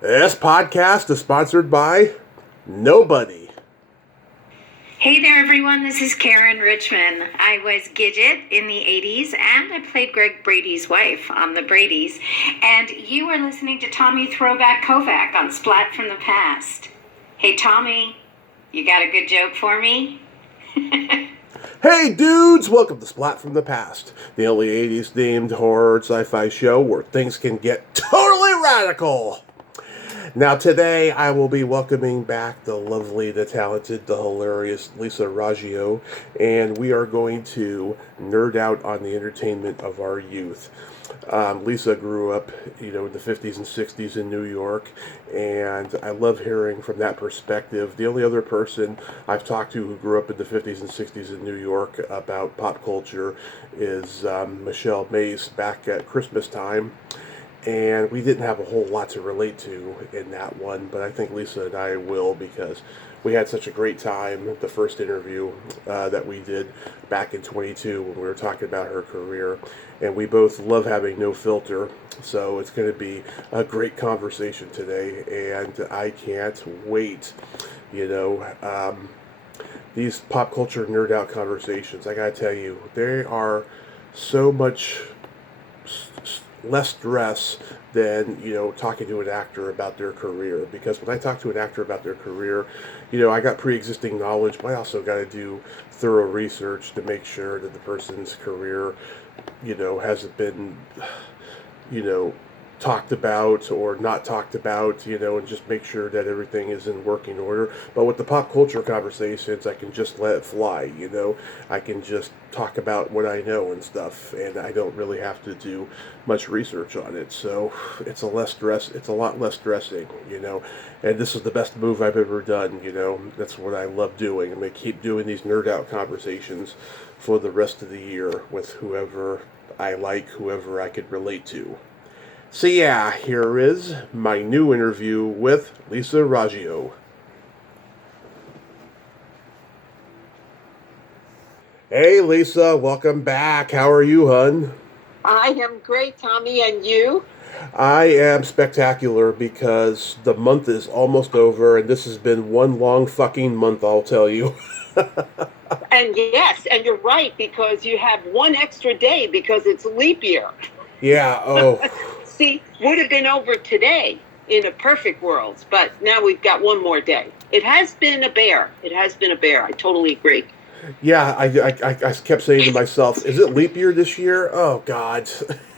This podcast is sponsored by nobody. Hey there, everyone. This is Karen Richmond. I was Gidget in the 80s, and I played Greg Brady's wife on The Bradys. And you are listening to Tommy Throwback Kovac on Splat from the Past. Hey, Tommy, you got a good joke for me? Hey dudes, welcome to Splat from the Past, the only 80s themed horror sci-fi show where things can get totally radical. Now today I will be welcoming back the lovely, the talented, the hilarious Lisa Raggio, and we are going to nerd out on the entertainment of our youth. Lisa grew up, in the 50s and 60s in New York, and I love hearing from that perspective. The only other person I've talked to who grew up in the 50s and 60s in New York about pop culture is Michelle Mace back at Christmas time. And we didn't have a whole lot to relate to in that one, but I think Lisa and I will, because we had such a great time the first interview that we did back in 22 when we were talking about her career, and we both love having no filter, so it's going to be a great conversation today, and I can't wait. These pop culture nerd out conversations, I gotta tell you, they are so much less stress than talking to an actor about their career, because when I talk to an actor about their career, I got pre-existing knowledge, but I also got to do thorough research to make sure that the person's career hasn't been talked about or not talked about, and just make sure that everything is in working order. But with the pop culture conversations, I can just let it fly, I can just talk about what I know and stuff, and I don't really have to do much research on it. So it's a lot less stressing, and this is the best move I've ever done, that's what I love doing. I'm going to keep doing these nerd out conversations for the rest of the year with whoever I like, whoever I could relate to. So yeah, here is my new interview with Lisa Raggio. Hey Lisa, welcome back. How are you, hun? I am great, Tommy, and you? I am spectacular because the month is almost over, and this has been one long fucking month, I'll tell you. And yes, and you're right, because you have one extra day because it's leap year. Yeah, oh. See, would have been over today in a perfect world, but now we've got one more day. It has been a bear. I totally agree. Yeah, I kept saying to myself, is it leap year this year? Oh, God.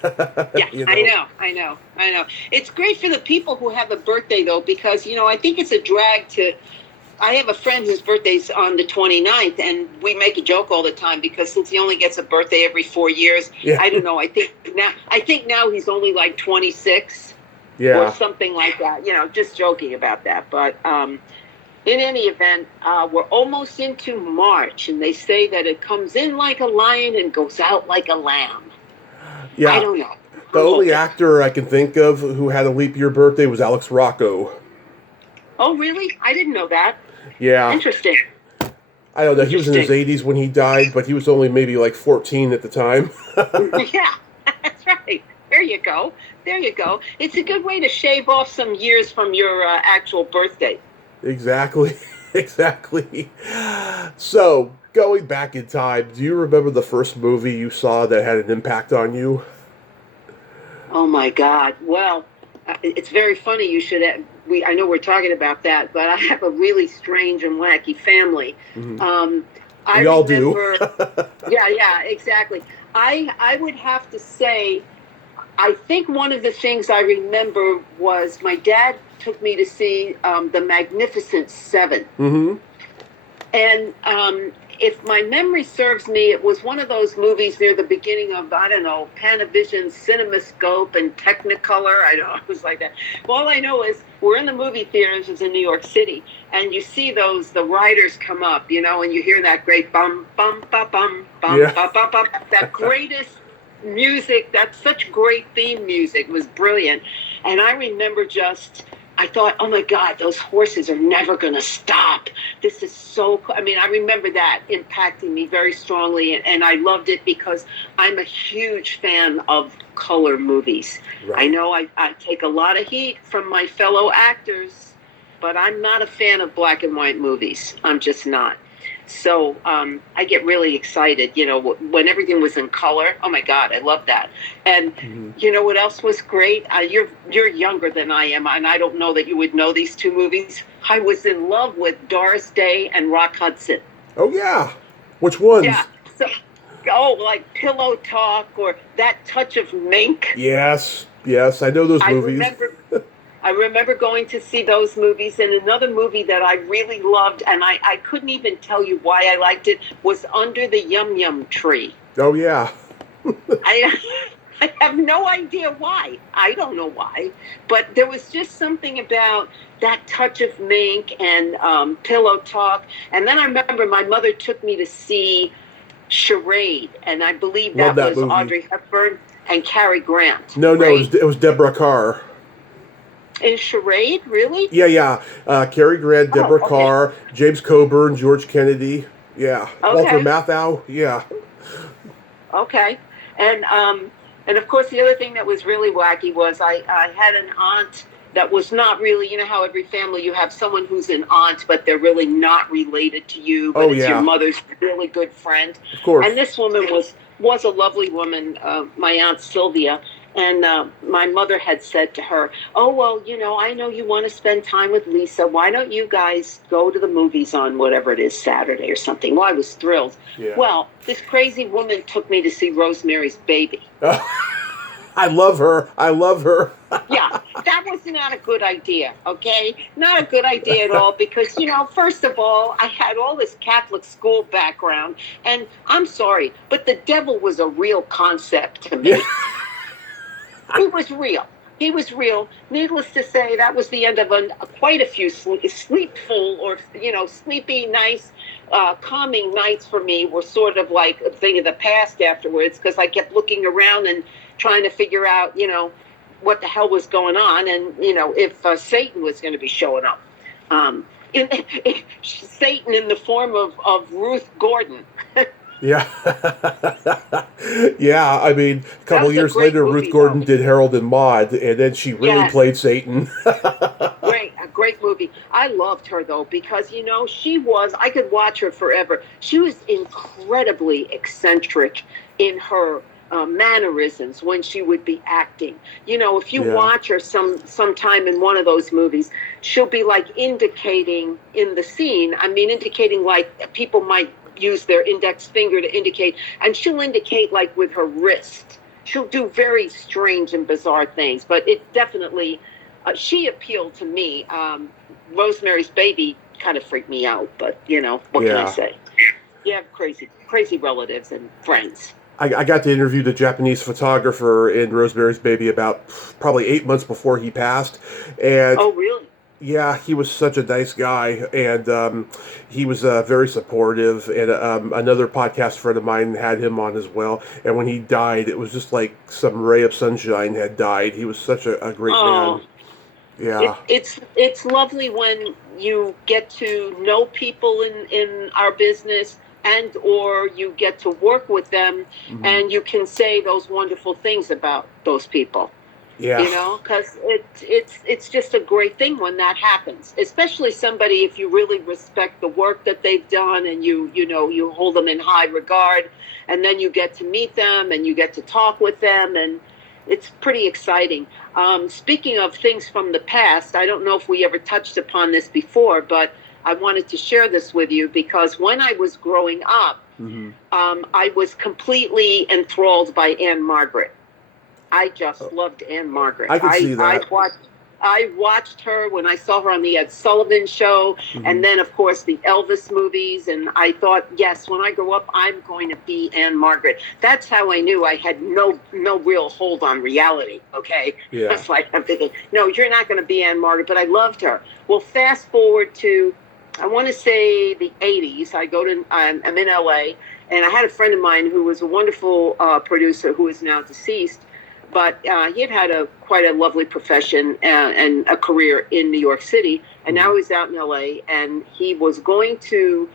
Yeah, I know. It's great for the people who have a birthday, though, because, I think it's a drag to... I have a friend whose birthday's on the 29th, and we make a joke all the time because since he only gets a birthday every 4 years, yeah. I don't know. I think now he's only like 26, or something like that. Just joking about that. But in any event, we're almost into March, and they say that it comes in like a lion and goes out like a lamb. Yeah, I don't know. The only actor I can think of who had a leap year birthday was Alex Rocco. Oh, really? I didn't know that. Yeah. Interesting. I don't know. He was in his 80s when he died, but he was only maybe like 14 at the time. Yeah, that's right. There you go. It's a good way to shave off some years from your actual birthday. Exactly. So, going back in time, do you remember the first movie you saw that had an impact on you? Oh, my God. Well, it's very funny you should have... I know we're talking about that, but I have a really strange and wacky family. Mm-hmm. We all do. Yeah, exactly. I would have to say, I think one of the things I remember was my dad took me to see The Magnificent Seven. Mm-hmm. And if my memory serves me, it was one of those movies near the beginning of, I don't know, Panavision, CinemaScope, and Technicolor. I don't know, it was like that. All I know is we're in the movie theaters, it's in New York City, and you see the riders come up, and you hear that great bum, bum, ba, bum, bum, yeah. Ba, ba, ba, that greatest music, that's such great theme music, it was brilliant. And I remember I thought, oh my God, those horses are never going to stop. This is so cool. I mean, I remember that impacting me very strongly, and I loved it because I'm a huge fan of color movies. Right. I know I take a lot of heat from my fellow actors, but I'm not a fan of black and white movies. I'm just not. So I get really excited, when everything was in color. Oh my God, I love that. And you know what else was great? You're younger than I am, and I don't know that you would know these two movies. I was in love with Doris Day and Rock Hudson. Oh yeah, which ones? Yeah. So, like Pillow Talk or That Touch of Mink. Yes, I know those movies. I remember going to see those movies, and another movie that I really loved, and I couldn't even tell you why I liked it, was Under the Yum Yum Tree. Oh, yeah. I have no idea why. I don't know why. But there was just something about That Touch of Mink and Pillow Talk. And then I remember my mother took me to see Charade, and I believe that was movie. Audrey Hepburn and Cary Grant. No, right? it was Deborah Carr. In Charade, really? Yeah. Cary Grant, Deborah Carr, James Coburn, George Kennedy. Yeah. Okay. Walter Matthau. Yeah. Okay. And of course, the other thing that was really wacky was I had an aunt that was not really, you know how every family you have someone who's an aunt, but they're really not related to you, but it's your mother's really good friend. Of course. And this woman was a lovely woman, my Aunt Sylvia. And my mother had said to her, oh, well, I know you want to spend time with Lisa. Why don't you guys go to the movies on whatever it is, Saturday or something? Well, I was thrilled. Yeah. Well, this crazy woman took me to see Rosemary's Baby. I love her. Yeah, that was not a good idea, okay? Not a good idea at all because, first of all, I had all this Catholic school background. And I'm sorry, but the devil was a real concept to me. Yeah. He was real. Needless to say, that was the end of quite a few sleepful or, sleepy, nice, calming nights for me were sort of like a thing of the past afterwards because I kept looking around and trying to figure out, what the hell was going on and, if Satan was going to be showing up. Satan in the form of Ruth Gordon. Yeah. Yeah, I mean, a couple of years later, Ruth Gordon did Harold and Maude, and then she really played Satan. A great movie. I loved her, though, because, I could watch her forever. She was incredibly eccentric in her mannerisms when she would be acting. If you watch her sometime in one of those movies, she'll be, like, indicating in the scene. I mean, indicating like people might use their index finger to indicate, and she'll indicate like with her wrist. She'll do very strange and bizarre things, but it definitely, she appealed to me. Rosemary's Baby kind of freaked me out, but what can I say? You have crazy relatives and friends. I got to interview the Japanese photographer in Rosemary's Baby about probably 8 months before he passed. And oh, really? Yeah, he was such a nice guy, and he was very supportive, and another podcast friend of mine had him on as well, and when he died, it was just like some ray of sunshine had died. He was such a great man. Yeah. It's lovely when you get to know people in our business and or you get to work with them, and you can say those wonderful things about those people. Yeah. Because it's just a great thing when that happens, especially somebody if you really respect the work that they've done and you hold them in high regard, and then you get to meet them and you get to talk with them, and it's pretty exciting. Speaking of things from the past, I don't know if we ever touched upon this before, but I wanted to share this with you because when I was growing up, I was completely enthralled by Anne Margaret. I just loved Anne Margaret. I can see that. I watched her when I saw her on the Ed Sullivan Show, and then, of course, the Elvis movies. And I thought, yes, when I grow up, I'm going to be Anne Margaret. That's how I knew I had no real hold on reality, okay? Yeah. It's like I'm thinking, no, you're not going to be Anne Margaret, but I loved her. Well, fast forward to, I want to say the 80s. I'm in L.A., and I had a friend of mine who was a wonderful producer who is now deceased. But he had quite a lovely profession and a career in New York City, and now he's out in L.A. and he was going to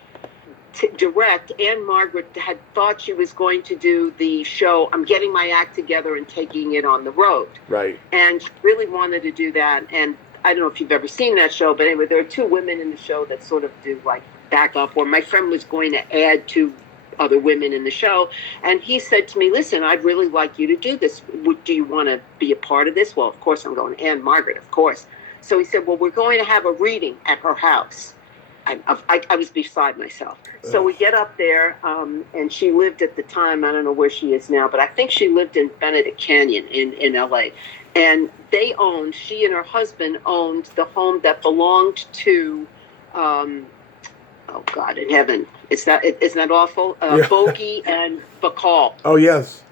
direct. Anne Margaret had thought she was going to do the show I'm Getting My Act Together and Taking It on the Road. Right. And she really wanted to do that. And I don't know if you've ever seen that show, but anyway, there are two women in the show that sort of do like backup, or my friend was going to add two other women in the show. And he said to me, listen, I'd really like you to do this. Do you want to be a part of this? Well, of course I'm going. Anne Margaret, of course. So he said, well, we're going to have a reading at her house. I was beside myself. So we get up there, and she lived at the time, I don't know where she is now, but I think she lived in Benedict Canyon in L.A. And she and her husband owned the home that belonged to, oh God in heaven, isn't that awful? Bogey and Bacall. Oh, yes.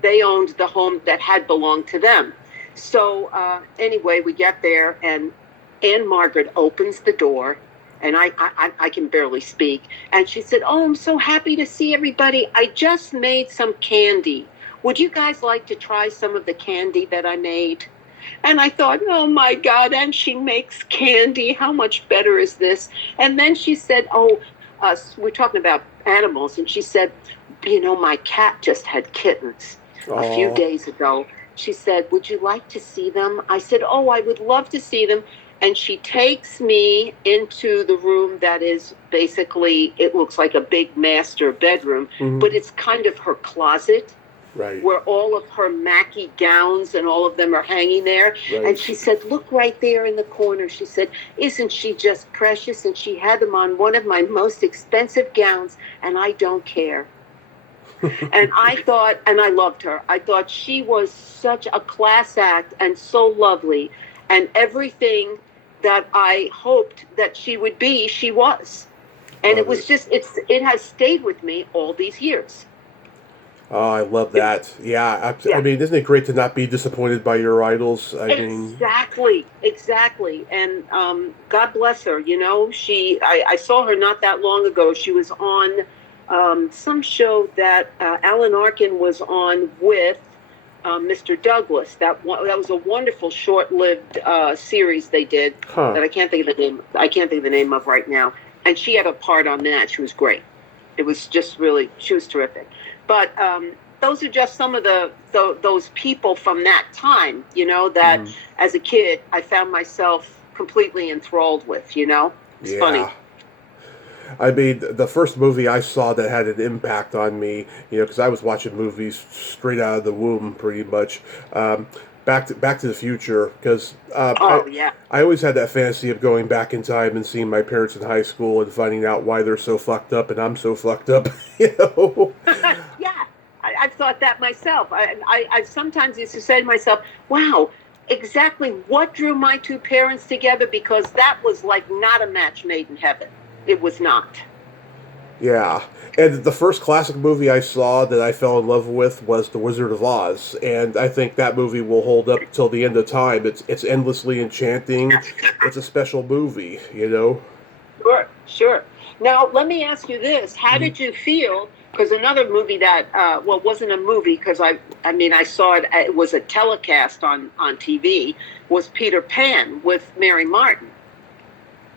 They owned the home that had belonged to them. So anyway, we get there, and Anne Margaret opens the door, and I can barely speak. And she said, oh, I'm so happy to see everybody. I just made some candy. Would you guys like to try some of the candy that I made? And I thought, oh, my God, and she makes candy. How much better is this? And then she said, we're talking about animals. And she said, my cat just had kittens a few days ago. She said, would you like to see them? I said, oh, I would love to see them. And she takes me into the room that is basically, it looks like a big master bedroom, but it's kind of her closet, right, where all of her Mackie gowns and all of them are hanging there. Right. And she said, look right there in the corner. She said, isn't she just precious? And she had them on one of my most expensive gowns, and I don't care. And I thought, and I loved her, I thought she was such a class act and so lovely, and everything that I hoped that she would be, she was. And it was just, it has stayed with me all these years. Oh, I love that. Yeah. I mean, isn't it great to not be disappointed by your idols? Exactly. And God bless her. I saw her not that long ago. She was on some show that Alan Arkin was on with Mr. Douglas. That was a wonderful short-lived series they did that I can't think of the name. I can't think of the name of right now. And she had a part on that. She was great. It was just really, she was terrific. But those are just some of those people from that time. That as a kid I found myself completely enthralled with. It's funny. I mean, the first movie I saw that had an impact on me, because I was watching movies straight out of the womb, pretty much. Back to the Future, because I always had that fantasy of going back in time and seeing my parents in high school and finding out why they're so fucked up and I'm so fucked up. Yeah, I've thought that myself. I sometimes used to say to myself, wow, exactly what drew my two parents together, because that was like not a match made in heaven. It was not. Yeah. And the first classic movie I saw that I fell in love with was The Wizard of Oz. And I think that movie will hold up till the end of time. It's endlessly enchanting. It's a special movie, Sure. Now, let me ask you this. How did you feel? Because another movie that, wasn't a movie, because I saw it, it was a telecast on TV, was Peter Pan with Mary Martin.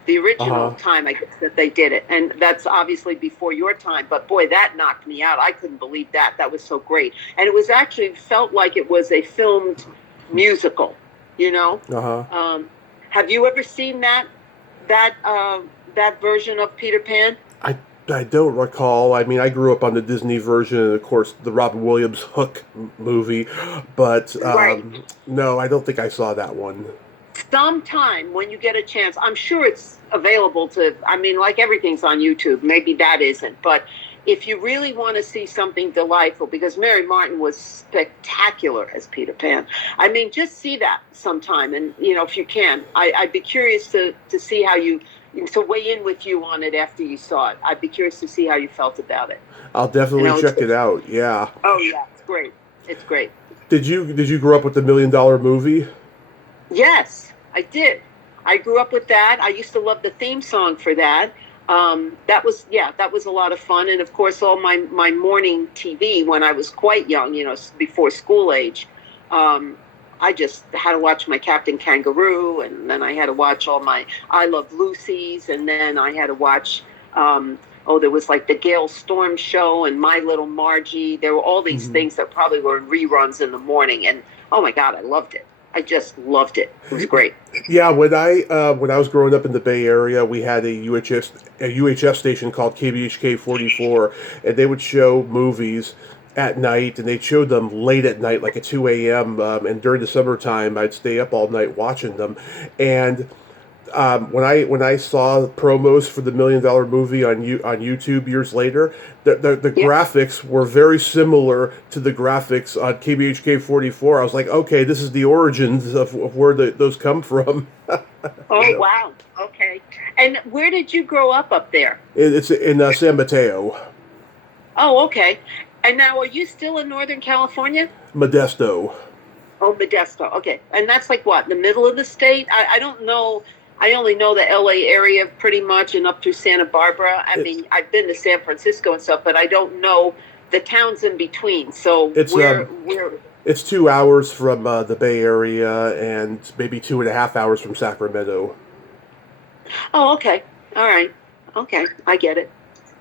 The original time, I guess, that they did it. And that's obviously before your time. But, boy, that knocked me out. I couldn't believe that. That was so great. And it was actually felt like it was a filmed musical, Have you ever seen that version of Peter Pan? I don't recall. I mean, I grew up on the Disney version and, of course, the Robin Williams Hook movie. But, no, I don't think I saw that one. Sometime when you get a chance, I'm sure it's available like everything's on YouTube. Maybe that isn't. But if you really want to see something delightful, because Mary Martin was spectacular as Peter Pan, just see that sometime. And, if you can, I'd be curious to see how to weigh in with you on it after you saw it. I'd be curious to see how you felt about it. I'll definitely check it out. Yeah. Oh, yeah. It's great. It's great. Did you grow up with the $1 Million Movie? Yes, I did. I grew up with that. I used to love the theme song for that. That was a lot of fun. And of course, all my morning TV when I was quite young, before school age, I just had to watch my Captain Kangaroo, and then I had to watch all my I Love Lucy's, and then I had to watch, there was like the Gale Storm show and My Little Margie. There were all these things that probably were in reruns in the morning, and oh my God, I loved it. I just loved it. It was great. Yeah, when I was growing up in the Bay Area, we had a UHF station called KBHK 44, and they would show movies at night, and they'd show them late at night, like at 2 a.m. And during the summertime, I'd stay up all night watching them. And when I saw promos for the $1 Million Movie on YouTube years later, the graphics were very similar to the graphics on KBHK 44. I was like, okay, this is the origins of where those come from. Oh, wow. Okay. And where did you grow up there? It's in San Mateo. Oh, okay. And now, are you still in Northern California? Modesto. Oh, Modesto. Okay. And that's like what, the middle of the state? I don't know. I only know the LA area pretty much and up through Santa Barbara. I mean, I've been to San Francisco and stuff, but I don't know the towns in between. So it's 2 hours from the Bay Area and maybe 2.5 hours from Sacramento. Oh, okay. All right. Okay. I get it.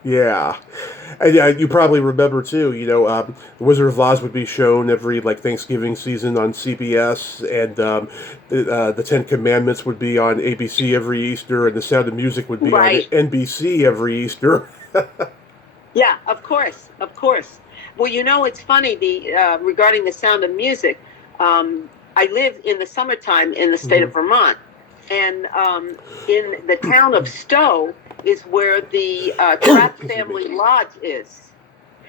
Yeah. And you probably remember, too, The Wizard of Oz would be shown every, Thanksgiving season on CBS, and the Ten Commandments would be on ABC every Easter, and The Sound of Music would be on NBC every Easter. Yeah, of course. Well, it's funny, regarding The Sound of Music, I live in the summertime in the state of Vermont, and in the town of Stowe is where the Trapp Family Lodge is.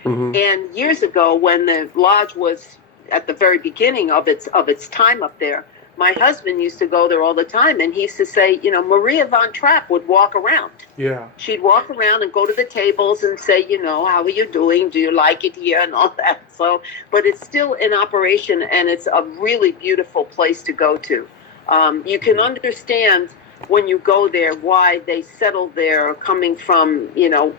And years ago, when the lodge was at the very beginning of its time up there, my husband used to go there all the time, and he used to say, Maria von Trapp would walk around. Yeah. She'd walk around and go to the tables and say, how are you doing? Do you like it here? And all that. So, but it's still in operation, and it's a really beautiful place to go to. You can understand when you go there why they settled there, coming from,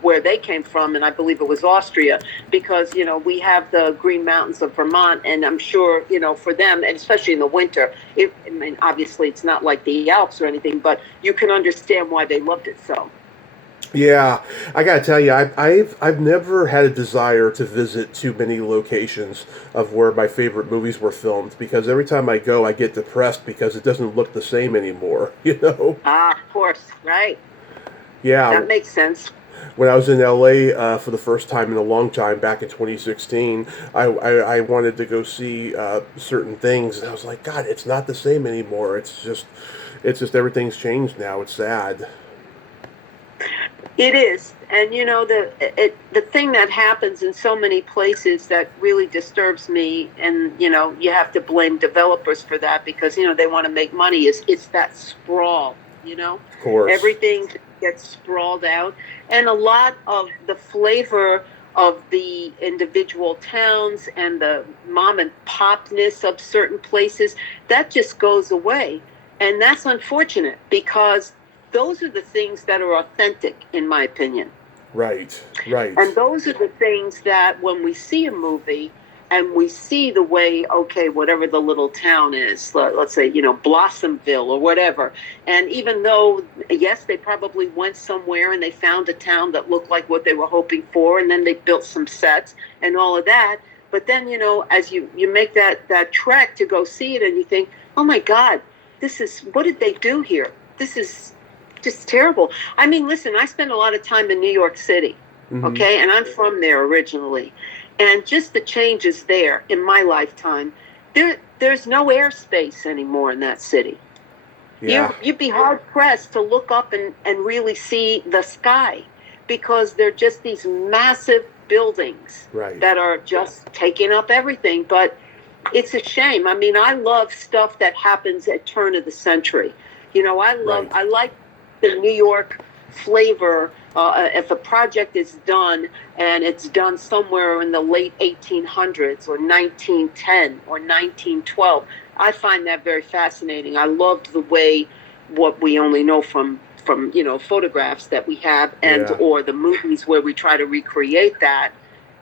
where they came from, and I believe it was Austria, because, we have the Green Mountains of Vermont, and I'm sure, for them, and especially in the winter, obviously it's not like the Alps or anything, but you can understand why they loved it so. Yeah, I gotta tell you, I've never had a desire to visit too many locations of where my favorite movies were filmed, because every time I go, I get depressed because it doesn't look the same anymore. Ah, of course, right. Yeah, that makes sense. When I was in LA for the first time in a long time back in 2016, I wanted to go see certain things, and I was like, God, it's not the same anymore. It's just everything's changed now. It's sad. It is. And, the thing that happens in so many places that really disturbs me, and, you have to blame developers for that because, they want to make money, it's that sprawl, Of course. Everything gets sprawled out. And a lot of the flavor of the individual towns and the mom and popness of certain places, that just goes away. And that's unfortunate because those are the things that are authentic, in my opinion. Right. And those are the things that when we see a movie and we see the way, okay, whatever the little town is, let's say, Blossomville or whatever. And even though, yes, they probably went somewhere and they found a town that looked like what they were hoping for, and then they built some sets and all of that. But then, as you make that trek to go see it and you think, oh my God, what did they do here? This is just terrible. I mean, listen, I spent a lot of time in New York City, okay? And I'm from there originally. And just the changes there in my lifetime, there's no airspace anymore in that city. Yeah. You'd be hard-pressed to look up and really see the sky because they're just these massive buildings that are just taking up everything. But it's a shame. I mean, I love stuff that happens at turn of the century. I like the New York flavor. If a project is done and it's done somewhere in the late 1800s or 1910 or 1912, I find that very fascinating. I loved the way what we only know from photographs that we have or the movies where we try to recreate that.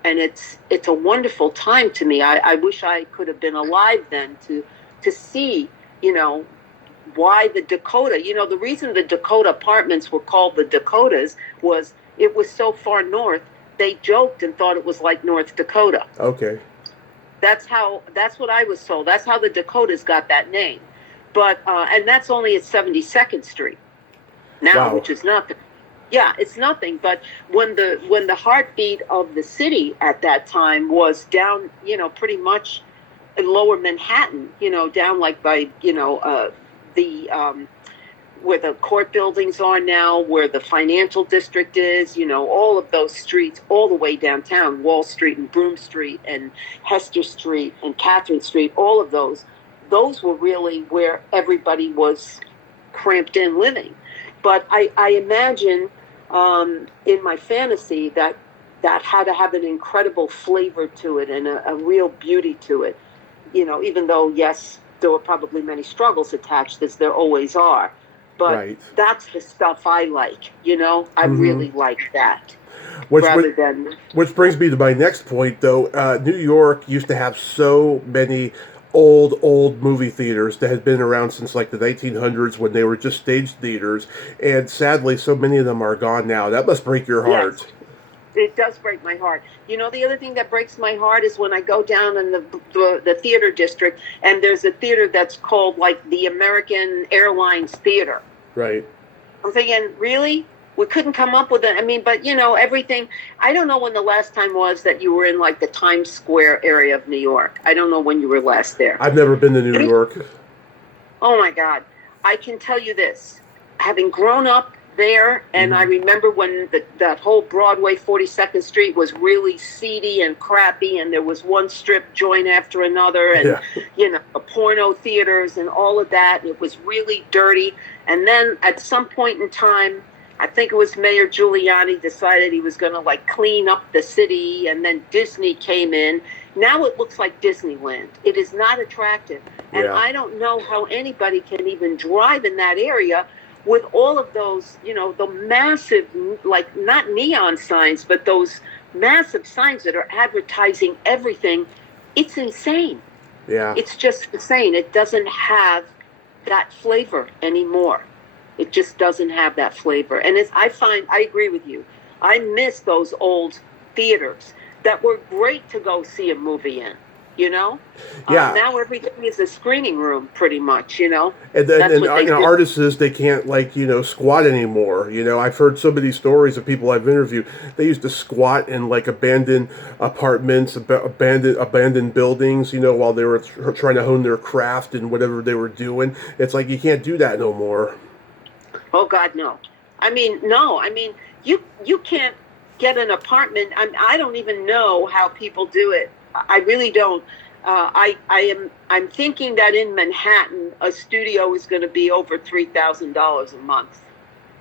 and it's a wonderful time to me. I wish I could have been alive then to see, why the Dakota. The reason the Dakota apartments were called the Dakotas was it was so far north. They joked and thought it was like North Dakota. Okay. That's what I was told. That's how the Dakotas got that name. But and that's only at 72nd Street now, Wow. which is nothing. Yeah, it's nothing. But when the heartbeat of the city at that time was down, pretty much in lower Manhattan, down like by, the where the court buildings are now, where the financial district is, all of those streets, all the way downtown, Wall Street and Broome Street and Hester Street and Catherine Street, all of those were really where everybody was cramped in living. But I imagine in my fantasy that had to have an incredible flavor to it and a real beauty to it, even though, yes, there were probably many struggles attached, as there always are. But Right. that's the stuff I like, I really like that. Which brings me to my next point, though. New York used to have so many old movie theaters that had been around since like the 1900s when they were just stage theaters, and sadly, so many of them are gone now. That must break your heart. Yes. It does break my heart. The other thing that breaks my heart is when I go down in the theater district, and there's a theater that's called like the American Airlines Theater. Right. I'm thinking, really? We couldn't come up with it. I mean, but everything. I don't know when the last time was that you were in like the Times Square area of New York. I don't know when you were last there. I've never been to New York. Oh my God. I can tell you this, having grown up there, and I remember when that whole Broadway 42nd Street was really seedy and crappy, and there was one strip joint after another, and the porno theaters and all of that, and it was really dirty. And then at some point in time, I think it was Mayor Giuliani decided he was going to like clean up the city, and then Disney came in. Now it looks like Disneyland. It is not attractive, and I don't know how anybody can even drive in that area with all of those, the massive, like not neon signs, but those massive signs that are advertising everything. It's insane. Yeah. It's just insane. It doesn't have that flavor anymore. It just doesn't have that flavor. And I agree with you. I miss those old theaters that were great to go see a movie in. Yeah. Now everything is a screening room, pretty much. And then artists, they can't squat anymore. I've heard so many stories of people I've interviewed. They used to squat in like abandoned apartments, abandoned buildings. While they were trying to hone their craft and whatever they were doing. It's like you can't do that no more. Oh God, no. I mean, no. I mean, you can't get an apartment. I don't even know how people do it. I really don't. I'm thinking that in Manhattan, a studio is going to be over $3,000 a month.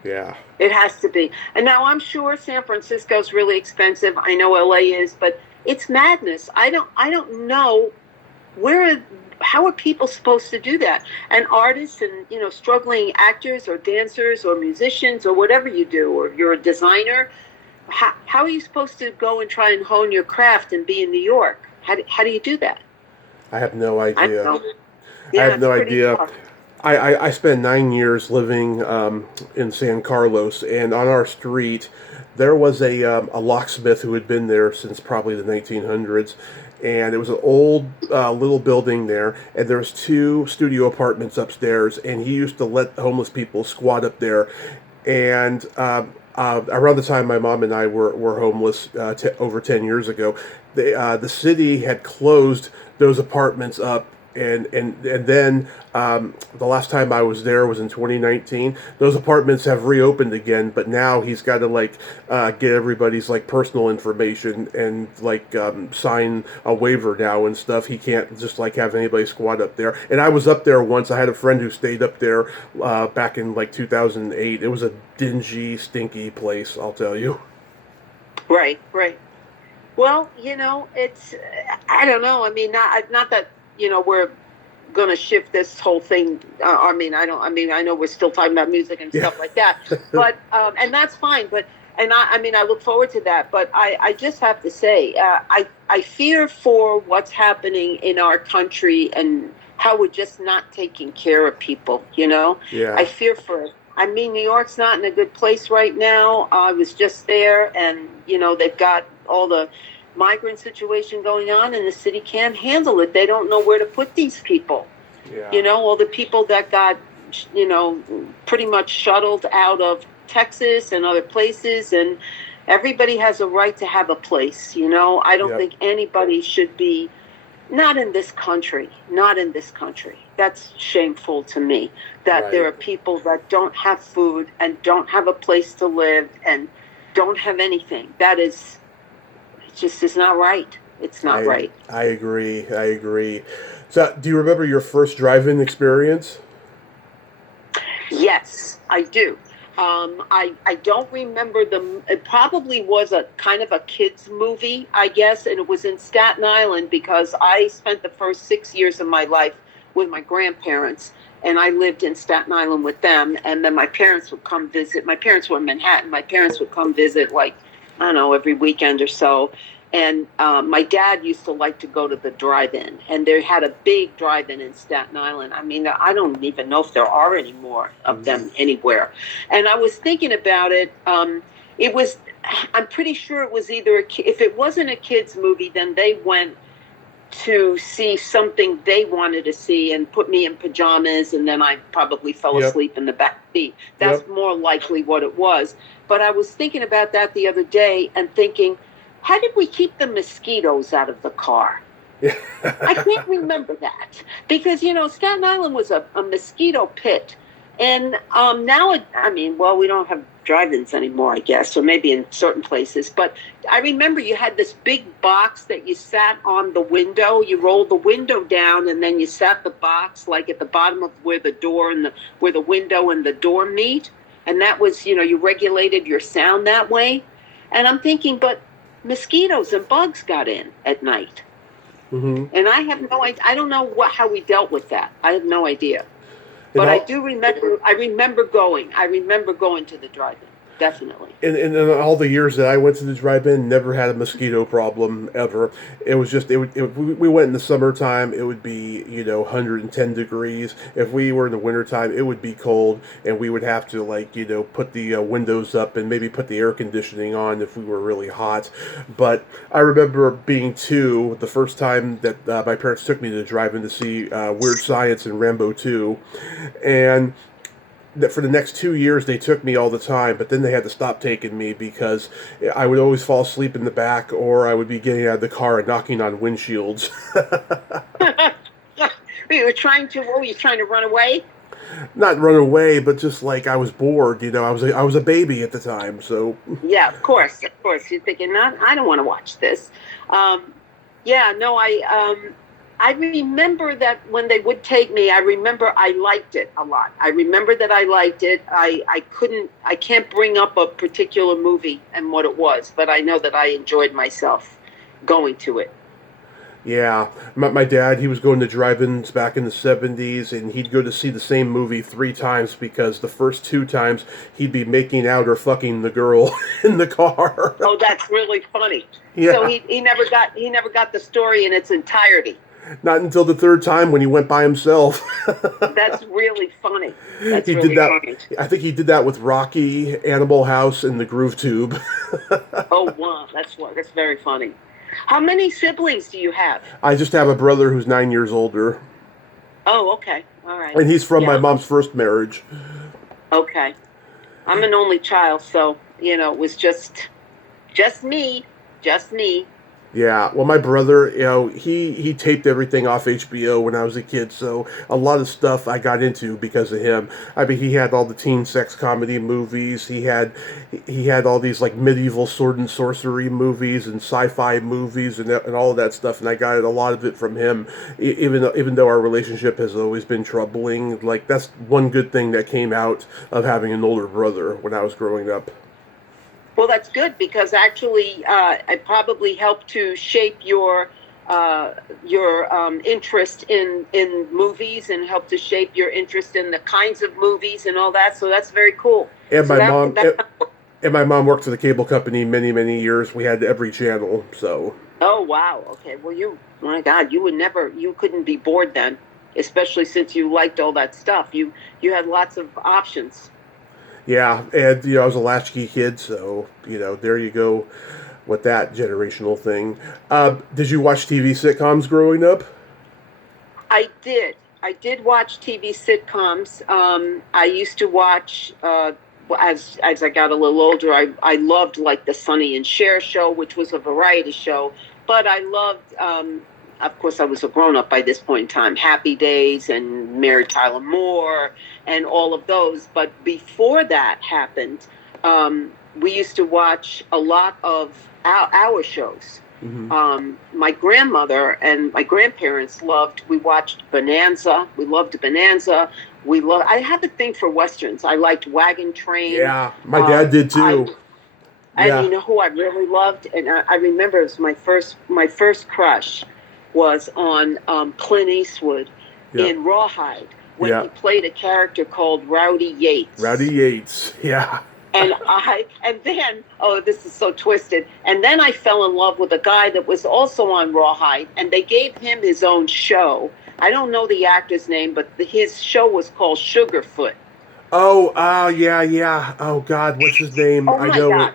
Yeah. It has to be. And now I'm sure San Francisco's really expensive. I know LA is, but it's madness. I don't know how are people supposed to do that? And artists and, struggling actors or dancers or musicians or whatever you do, or you're a designer, how are you supposed to go and try and hone your craft and be in New York? How do you do that? I have no idea. I have no idea. Tough. I spent 9 years living in San Carlos, and on our street there was a locksmith who had been there since probably the 1900s, and it was an old little building there, and there was 2 studio apartments upstairs, and he used to let homeless people squat up there. And around the time my mom and I were homeless over 10 years ago, the city had closed those apartments up, and then the last time I was there was in 2019. Those apartments have reopened again, but now he's got to get everybody's personal information and sign a waiver now and stuff. He can't just have anybody squat up there. And I was up there once. I had a friend who stayed up there back in 2008. It was a dingy, stinky place, I'll tell you. Right. Well, it's, I don't know. I mean, not that, we're going to shift this whole thing. I know we're still talking about music and stuff like that, but, and that's fine. But And I mean, I look forward to that. But I just have to say, I fear for what's happening in our country and how we're just not taking care of people, you know? Yeah. I fear for it. I mean, New York's not in a good place right now. I was just there, and, you know, they've got all the migrant situation going on, and the city can't handle it. They don't know where to put these people. Yeah. You know, all the people that got, you know, pretty much shuttled out of Texas and other places, and everybody has a right to have a place, you know. I don't think anybody should be, not in this country, not in this country. That's shameful to me, that there are people that don't have food and don't have a place to live and don't have anything. That is, it just is not right. It's not right. I agree. So, do you remember your first drive-in experience? Yes, I do. I don't remember it probably was a kind of a kids movie, I guess, and it was in Staten Island because I spent the first 6 years of my life with my grandparents, and I lived in Staten Island with them, and then my parents would come visit. My parents were in Manhattan. My parents would come visit, like, I don't know, every weekend or so. And my dad used to like to go to the drive-in, and they had a big drive-in in Staten Island. I mean, I don't even know if there are any more of them anywhere. And I was thinking about it. It was, I'm pretty sure it was either, if it wasn't a kid's movie, then they went to see something they wanted to see and put me in pajamas, and then I probably fell asleep in the back seat. That's more likely what it was. But I was thinking about that the other day and thinking, how did we keep the mosquitoes out of the car? I can't remember that. Because, you know, Staten Island was a mosquito pit. And now, I mean, well, we don't have drive-ins anymore, I guess, or maybe in certain places. But I remember you had this big box that you sat on the window. You rolled the window down, and then you sat the box like at the bottom of where the door and where the window and the door meet. And that was, you know, you regulated your sound that way. And I'm thinking, but mosquitoes and bugs got in at night. And I have no idea. I don't know how we dealt with that. I have no idea. But I do remember, I remember going to the drive-in, definitely. In all the years that I went to the drive-in, never had a mosquito problem, ever. It was just, we went in the summertime, it would be, you know, 110 degrees. If we were in the wintertime, it would be cold, and we would have to, like, you know, put the windows up and maybe put the air conditioning on if we were really hot. But I remember being 2, the first time that my parents took me to the drive-in to see Weird Science and Rambo 2, and that for the next 2 years they took me all the time, but then they had to stop taking me because I would always fall asleep in the back, or I would be getting out of the car and knocking on windshields. You were trying to, what were you trying to run away? Not run away, but just like I was bored, you know. I was a baby at the time, so yeah, of course. You're thinking, I don't want to watch this. I remember that when they would take me, I remember I liked it a lot. I remember that I liked it. I can't bring up a particular movie and what it was, but I know that I enjoyed myself going to it. Yeah, my dad, he was going to drive-ins back in the 70s, and he'd go to see the same movie 3 times because the first 2 times he'd be making out or fucking the girl in the car. Oh, that's really funny. Yeah. So he never got the story in its entirety. Not until the 3rd time when he went by himself. That's really funny. Funny. I think he did that with Rocky, Animal House, and The Groove Tube. Oh, wow. That's very funny. How many siblings do you have? I just have a brother who's 9 years older. Oh, okay. All right. And he's from my mom's first marriage. Okay. I'm an only child, so, you know, it was just me. Yeah, well, my brother, you know, he taped everything off HBO when I was a kid, so a lot of stuff I got into because of him. I mean, he had all the teen sex comedy movies. He had all these, like, medieval sword and sorcery movies and sci-fi movies and all of that stuff, and I got a lot of it from him. Even though our relationship has always been troubling, like, that's one good thing that came out of having an older brother when I was growing up. Well, that's good because actually it probably helped to shape your interest in movies and helped to shape your interest in the kinds of movies and all that. So that's very cool. And so And my mom worked for the cable company many years. We had every channel, so. Oh, wow. Okay. Well, my God, you couldn't be bored then, especially since you liked all that stuff. You had lots of options. Yeah, and I was a latchkey kid, so there you go with that generational thing. Did you watch TV sitcoms growing up? I did. I did watch TV sitcoms. I used to watch as I got a little older. I loved like the Sonny and Cher show, which was a variety show. But I loved, of course, I was a grown up by this point in time. Happy Days and Mary Tyler Moore and all of those. But before that happened, we used to watch a lot of our shows. Mm-hmm. My grandmother and my grandparents we watched Bonanza. We loved Bonanza. I have a thing for Westerns. I liked Wagon Train. Yeah, my dad did too. And you know who I really loved? And I remember it was my first crush was on Clint Eastwood in Rawhide when he played a character called Rowdy Yates. Rowdy Yates, yeah. And then, this is so twisted. And then I fell in love with a guy that was also on Rawhide, and they gave him his own show. I don't know the actor's name, but his show was called Sugarfoot. Oh, yeah. Oh, God, what's his name? Oh, my God.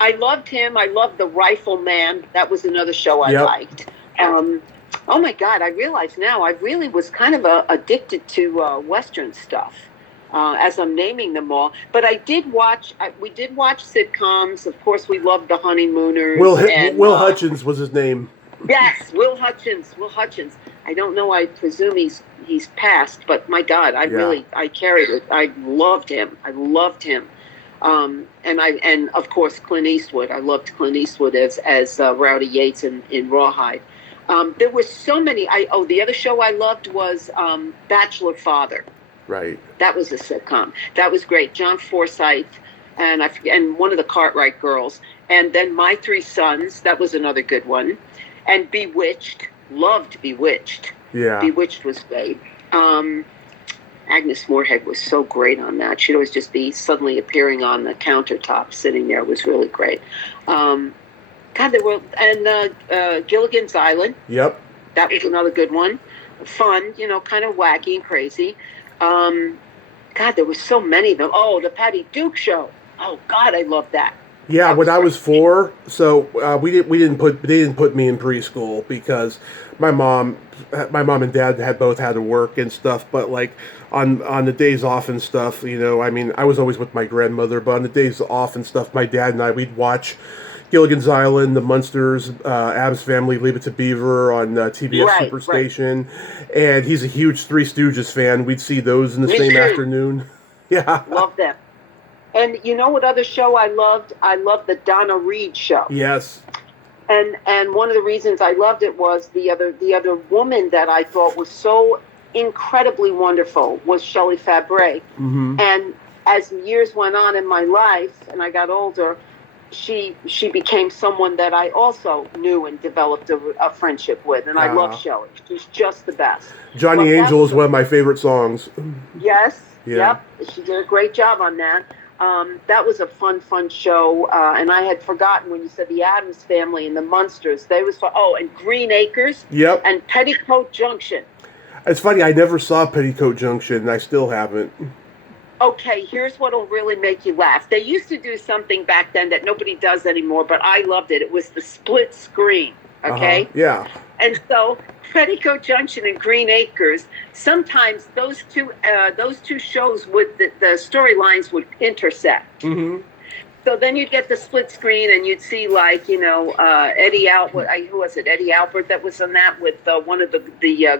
I loved him. I loved The Rifleman. That was another show I liked. Oh, my God, I realize now I really was kind of addicted to Western stuff. As I'm naming them all. But we did watch sitcoms. Of course, we loved The Honeymooners. Will Hutchins was his name. Yes, Will Hutchins. I don't know. I presume he's passed, but my God, I carried it. I loved him. And of course, Clint Eastwood. I loved Clint Eastwood as Rowdy Yates in Rawhide. There were so many. The other show I loved was Bachelor Father. Right. That was a sitcom. That was great. John Forsythe and one of the Cartwright girls. And then My Three Sons. That was another good one. And Bewitched. Loved Bewitched. Yeah. Bewitched was great. Agnes Moorehead was so great on that. She'd always just be suddenly appearing on the countertop, sitting there. It was really great. Gilligan's Island. Yep. That was another good one. Fun, kind of wacky and crazy. God, there were so many of them. Oh, the Patty Duke Show. Oh God, I love that. Yeah, when I was 4, so they didn't put me in preschool because my mom and dad both had to work and stuff. But like on the days off and stuff, I mean, I was always with my grandmother. But on the days off and stuff, my dad and we'd watch Gilligan's Island, The Munsters, Addams Family, Leave It to Beaver on TBS Superstation. Right. And he's a huge Three Stooges fan. We'd see those in the same afternoon. Yeah. Love them. And you know what other show I loved? I loved the Donna Reed show. Yes. And one of the reasons I loved it was the other woman that I thought was so incredibly wonderful was Shelley Fabre. Mm-hmm. And as years went on in my life and I got older, she became someone that I also knew and developed a friendship with, and I love Shelley. She's just the best. Johnny Angel is one of my favorite songs. Yes, yep, she did a great job on that. That was a fun show, and I had forgotten when you said the Addams Family and the Munsters. And Green Acres. Yep. And Petticoat Junction. It's funny, I never saw Petticoat Junction, and I still haven't. Okay, here's what'll really make you laugh. They used to do something back then that nobody does anymore, but I loved it. It was the split screen, okay? Yeah. And so Petticoat Junction and Green Acres, sometimes those two shows the storylines would intersect. Mm-hmm. So then you'd get the split screen and you'd see Eddie Albert. Who was it? Eddie Albert that was on that with one of the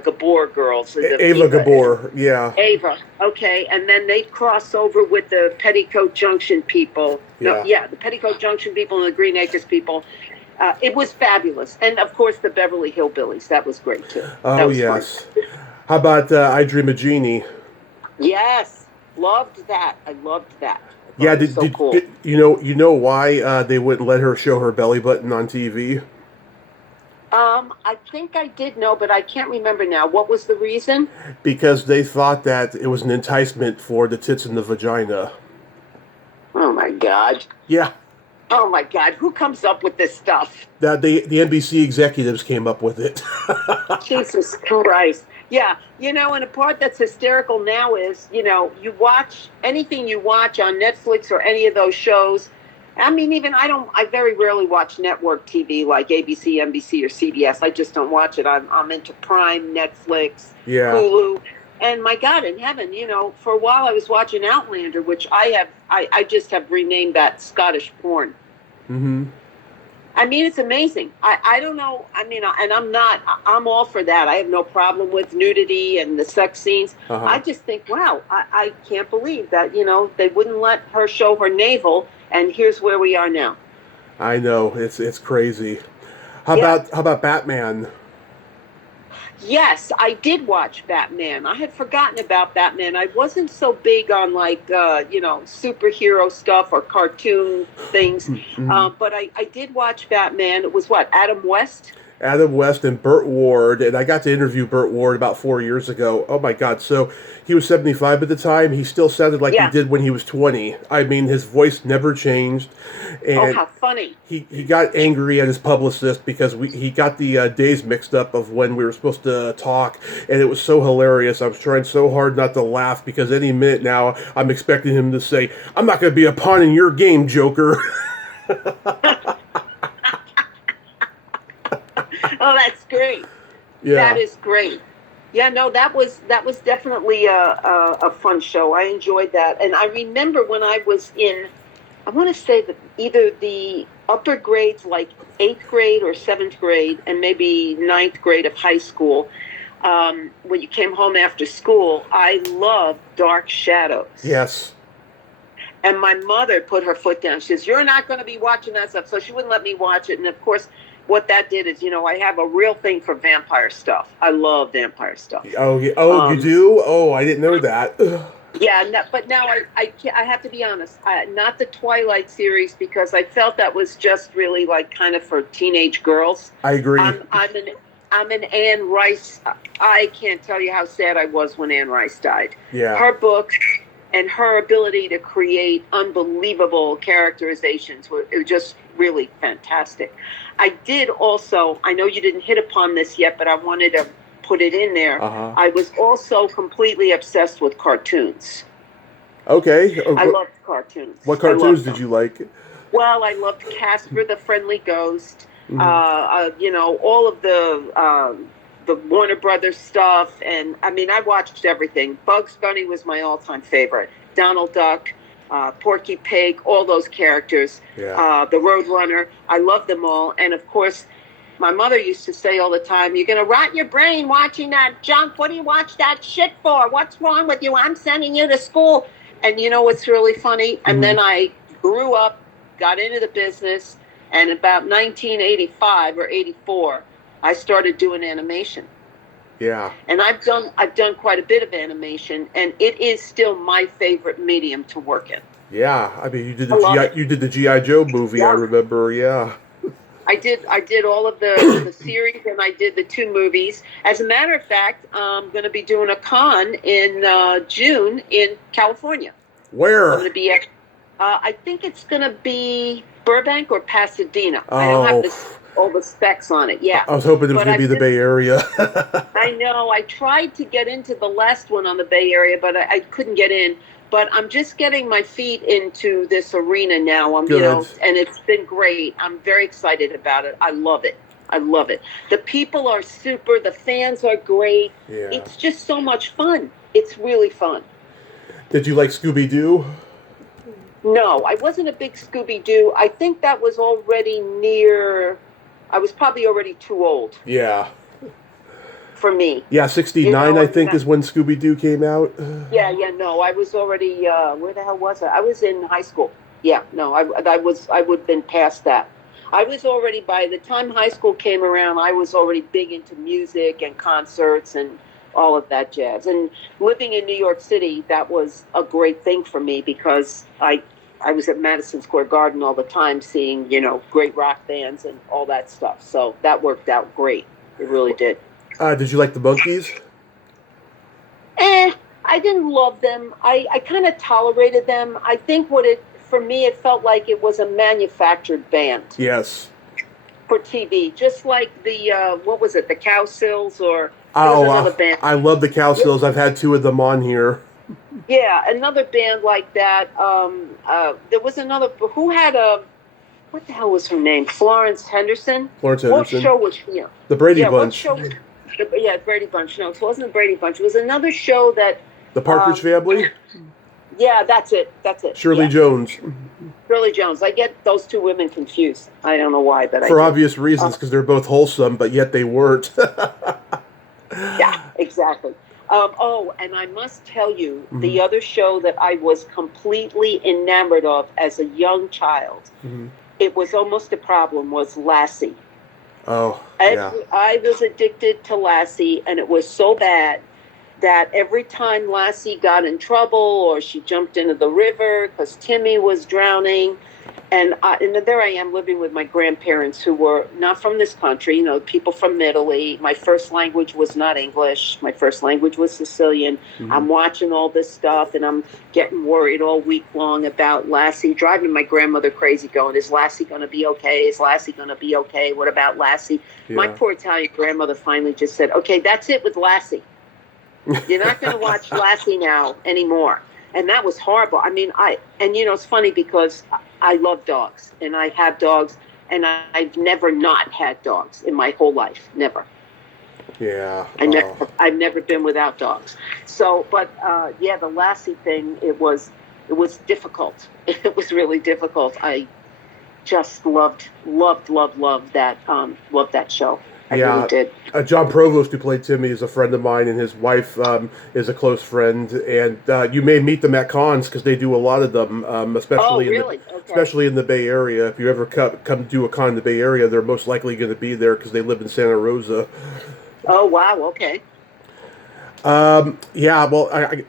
Gabor girls. Ava Gabor, yeah. Ava, okay. And then they'd cross over with the Petticoat Junction people. Yeah. The Petticoat Junction people and the Green Acres people. It was fabulous. And, of course, the Beverly Hillbillies. That was great, too. Oh, yes. Fun. How about I Dream of Jeannie? Yes. Loved that. I loved that. Yeah, cool. Did you know why they wouldn't let her show her belly button on TV? I think I did know, but I can't remember now. What was the reason? Because they thought that it was an enticement for the tits and the vagina. Oh my God. Yeah. Oh my God, who comes up with this stuff? The NBC executives came up with it. Jesus Christ. Yeah, and the part that's hysterical now is, you watch anything you watch on Netflix or any of those shows. I mean, I very rarely watch network TV like ABC, NBC, or CBS. I just don't watch it. I'm into Prime, Netflix, Yeah. Hulu. And my God in heaven, for a while I was watching Outlander, which I just have renamed that Scottish porn. Mm-hmm. I mean, it's amazing. I don't know. I mean, and I'm all for that. I have no problem with nudity and the sex scenes. Uh-huh. I just think, wow, I can't believe that, they wouldn't let her show her navel. And here's where we are now. I know. It's crazy. How about Batman? Yes, I did watch Batman. I had forgotten about Batman. I wasn't so big on superhero stuff or cartoon things. Mm-hmm. But I did watch Batman. It was Adam West? Adam West and Burt Ward, and I got to interview Burt Ward about 4 years ago. Oh my God. So he was 75 at the time. He still sounded like he did when he was 20. I mean, his voice never changed. And how funny. He got angry at his publicist because he got the days mixed up of when we were supposed to talk, and it was so hilarious. I was trying so hard not to laugh because any minute now I'm expecting him to say, "I'm not going to be a pawn in your game, Joker." Oh, that's great. Yeah. That is great. Yeah, no, that was definitely a fun show. I enjoyed that. And I remember when I was in, I want to say that either the upper grades, like 8th grade or 7th grade, and maybe 9th grade of high school, when you came home after school, I loved Dark Shadows. Yes. And my mother put her foot down. She says, "You're not going to be watching that stuff." So she wouldn't let me watch it. And of course, what that did is, I have a real thing for vampire stuff. I love vampire stuff. Oh, yeah. Oh, you do? Oh, I didn't know that. Yeah, but now I have to be honest. Not the Twilight series, because I felt that was just really kind of for teenage girls. I agree. I'm an Anne Rice. I can't tell you how sad I was when Anne Rice died. Yeah. Her book and her ability to create unbelievable characterizations were just really fantastic. I did also, I know you didn't hit upon this yet, but I wanted to put it in there. Uh-huh. I was also completely obsessed with cartoons. Okay. I loved cartoons. What cartoons did you like? Well, I loved Casper the Friendly Ghost. Mm-hmm. All of the Warner Brothers stuff, and I mean, I watched everything. Bugs Bunny was my all-time favorite. Donald Duck, Porky Pig, all those characters. Yeah. The Roadrunner, I loved them all. And of course, my mother used to say all the time, "You're gonna rot your brain watching that junk. What do you watch that shit for? What's wrong with you? I'm sending you to school." And you know what's really funny? And then I grew up, got into the business, and about 1985 or 84, I started doing animation. Yeah. And I've done quite a bit of animation, and it is still my favorite medium to work in. Yeah. I mean, you did the G.I. Joe movie, Yeah. I remember. Yeah. I did all of the series, and I did the 2 movies. As a matter of fact, I'm going to be doing a con in June in California. Where? I'm going to be I think it's going to be Burbank or Pasadena. Oh. I don't have all the specs on it. Yeah. I was hoping it was going to be the Bay Area. I know. I tried to get into the last one on the Bay Area, but I couldn't get in. But I'm just getting my feet into this arena now. And it's been great. I'm very excited about it. I love it. The people are super. The fans are great. Yeah. It's just so much fun. It's really fun. Did you like Scooby-Doo? No, I wasn't a big Scooby-Doo. I think that was already I was probably already too old. Yeah. For me. Yeah, 69, I think, is when Scooby-Doo came out. Yeah, no, I was already, where the hell was I? I was in high school. Yeah, no, I would have been past that. I was already, by the time high school came around, I was already big into music and concerts and all of that jazz. And living in New York City, that was a great thing for me because I was at Madison Square Garden all the time seeing, great rock bands and all that stuff. So that worked out great. It really did. Did you like the Monkees? I didn't love them. I kind of tolerated them. I think for me, it felt like it was a manufactured band. Yes. For TV, just like the what was it, the Cowsills, or there was another band. I love the Cowsills. I've had 2 of them on here. Yeah, another band like that. There was another who had a, what the hell was her name? Florence Henderson. Florence Henderson. What show was she? Yeah. The Brady yeah, Bunch. What show? Yeah, Brady Bunch. No, it wasn't the Brady Bunch. It was another show that. The Partridge Family. Yeah, that's it. Shirley Jones. Shirley Jones. I get those 2 women confused. I don't know why, but for obvious reasons, because they're both wholesome, but yet they weren't. Yeah, exactly. And I must tell you, the other show that I was completely enamored of as a young child, it was almost a problem, was Lassie. Oh, yeah. I was addicted to Lassie, and it was so bad that every time Lassie got in trouble or she jumped into the river because Timmy was drowning, and there I am living with my grandparents who were not from this country, people from Italy. My first language was not English. My first language was Sicilian. I'm watching all this stuff, and I'm getting worried all week long about Lassie, driving my grandmother crazy, going, is Lassie going to be okay? Is Lassie going to be okay? What about Lassie? Yeah. My poor Italian grandmother finally just said, okay, that's it with Lassie. You're not going to watch Lassie now anymore. And that was horrible. I mean, it's funny because I love dogs, and I have dogs, and I've never not had dogs in my whole life. Never. Yeah. I've never been without dogs. So, but the Lassie thing, it was difficult. It was really difficult. I just loved that show. I really did. John Provost, who played Timmy, is a friend of mine, and his wife is a close friend. And you may meet them at cons because they do a lot of them, especially in the Bay Area. If you ever come do a con in the Bay Area, they're most likely going to be there because they live in Santa Rosa. Oh, wow, okay. Well,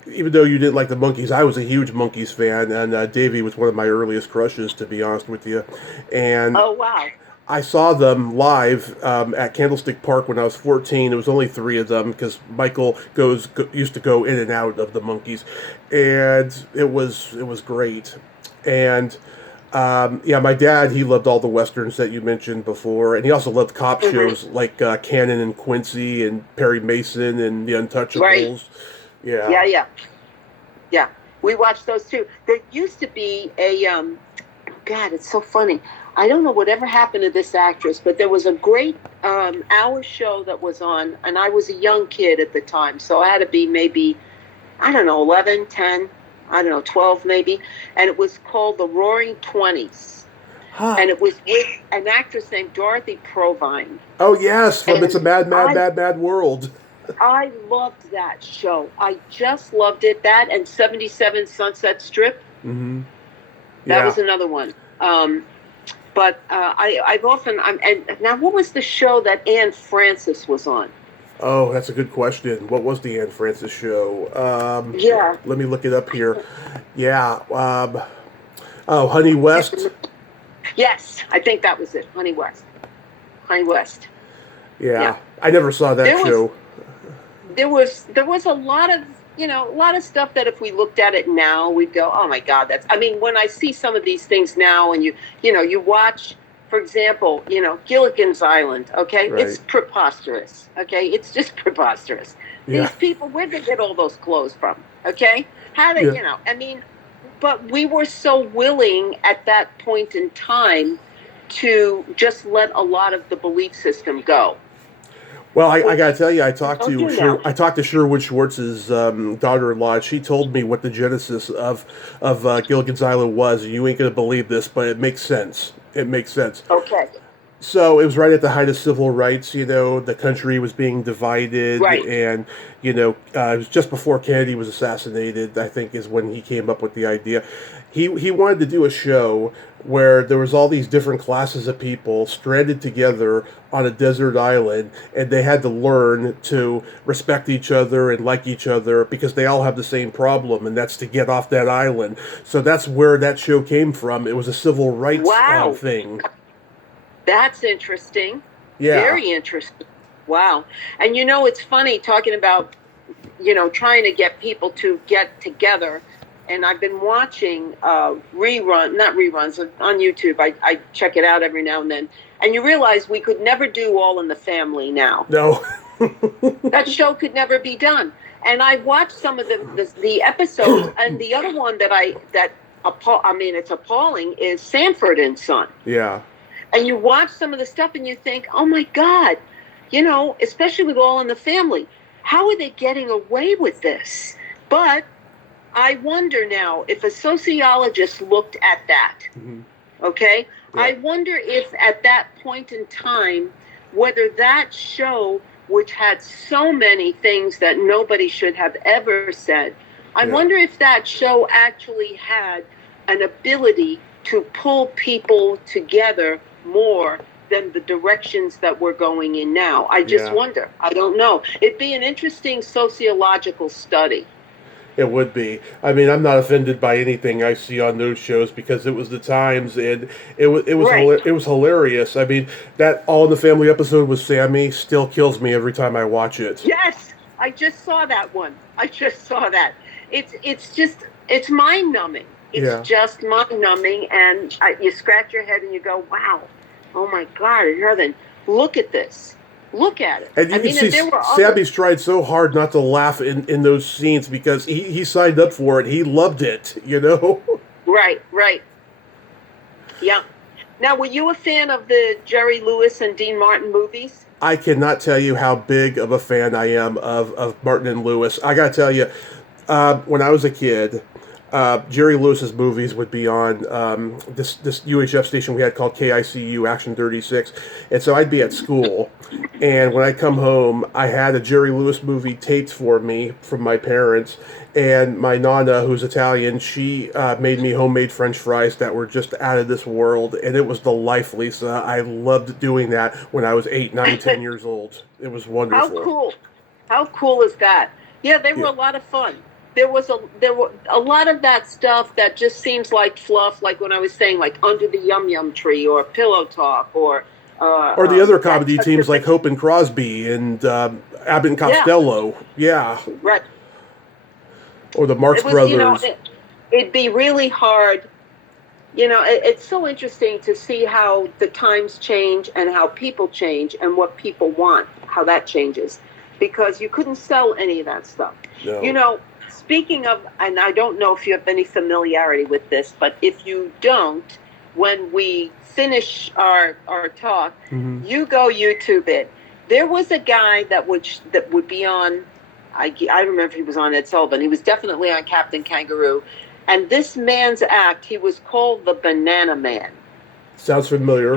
even though you didn't like the Monkees, I was a huge Monkees fan, and Davey was one of my earliest crushes, to be honest with you. And oh, wow. I saw them live at Candlestick Park when I was 14. It was only 3 of them because Michael used to go in and out of the Monkees, and it was great. And my dad, he loved all the westerns that you mentioned before, and he also loved cop shows like Cannon and Quincy and Perry Mason and The Untouchables. Right. Yeah. Yeah. We watched those too. There used to be a God, it's so funny. I don't know whatever happened to this actress, but there was a great hour show that was on, and I was a young kid at the time, so I had to be maybe, 11, 10, 12 maybe, and it was called The Roaring Twenties, and it was with an actress named Dorothy Provine. Oh, yes, from It's a Mad World. I loved that show. I just loved it. That and 77 Sunset Strip. Mm-hmm. That was another one. But and now what was the show that Anne Francis was on? Oh, that's a good question. What was the Anne Francis show? Let me look it up here. Yeah. Honey West. Yes, I think that was it. Honey West. Yeah. I never saw that show. There was a lot of stuff that if we looked at it now, we'd go, oh my God, when I see some of these things now and you watch, for example, Gilligan's Island, okay? Right. It's preposterous, okay? It's just preposterous. Yeah. These people, where'd they get all those clothes from, okay? How they, but we were so willing at that point in time to just let a lot of the belief system go. Well, I gotta tell you, I talked to Sherwood Schwartz's daughter-in-law. She told me what the genesis of Gilligan's Island was. You ain't gonna believe this, but it makes sense. Okay. So it was right at the height of civil rights. The country was being divided, right. And it was just before Kennedy was assassinated, I think, is when he came up with the idea. He wanted to do a show where there was all these different classes of people stranded together on a desert island, and they had to learn to respect each other and like each other because they all have the same problem, and that's to get off that island. So that's where that show came from. It was a civil rights thing. That's interesting. Yeah. Very interesting. Wow. And it's funny talking about, trying to get people to get together. and I've been watching not reruns on YouTube. I check it out every now and then, and you realize we could never do All in the Family now. No. That show could never be done. And I watched some of the episodes, and the other one it's appalling, is Sanford and Son. Yeah. And you watch some of the stuff and you think, oh my God, especially with All in the Family, how are they getting away with this? But I wonder now if a sociologist looked at that, okay? Yeah. I wonder if at that point in time, whether that show, which had so many things that nobody should have ever said, I wonder if that show actually had an ability to pull people together more than the directions that we're going in now. I just wonder. I don't know. It'd be an interesting sociological study. It would be. I mean, I'm not offended by anything I see on those shows because it was the times, and it was hilarious. I mean, that All in the Family episode with Sammy still kills me every time I watch it. Yes, I just saw that one. It's mind numbing. It's just mind numbing, and you scratch your head and you go, "Wow, oh my God, Heather, look at this." Look at it. And you can see Sammy's tried so hard not to laugh in those scenes because he signed up for it. He loved it, Right. Yeah. Now, were you a fan of the Jerry Lewis and Dean Martin movies? I cannot tell you how big of a fan I am of Martin and Lewis. I got to tell you, when I was a kid, Jerry Lewis's movies would be on this UHF station we had called KICU Action 36, and so I'd be at school, and when I come home, I had a Jerry Lewis movie taped for me from my parents, and my nonna, who's Italian, she made me homemade French fries that were just out of this world, and it was the life, Lisa. I loved doing that when I was 8, 9, 10 years old. It was wonderful. How cool is that? Yeah, they were a lot of fun. There were a lot of that stuff that just seems like fluff, like when I was saying, like Under the Yum Yum Tree or Pillow Talk or the other comedy teams like Hope and Crosby and Abbott and Costello. Yeah. Right. Or the Marx Brothers. It'd be really hard. It's so interesting to see how the times change and how people change and what people want, how that changes. Because you couldn't sell any of that stuff. No. Speaking of, and I don't know if you have any familiarity with this, but if you don't, when we finish our talk, you go YouTube it. There was a guy that would be on, I remember he was on Ed Sullivan. He was definitely on Captain Kangaroo. And this man's act, he was called the Banana Man. Sounds familiar.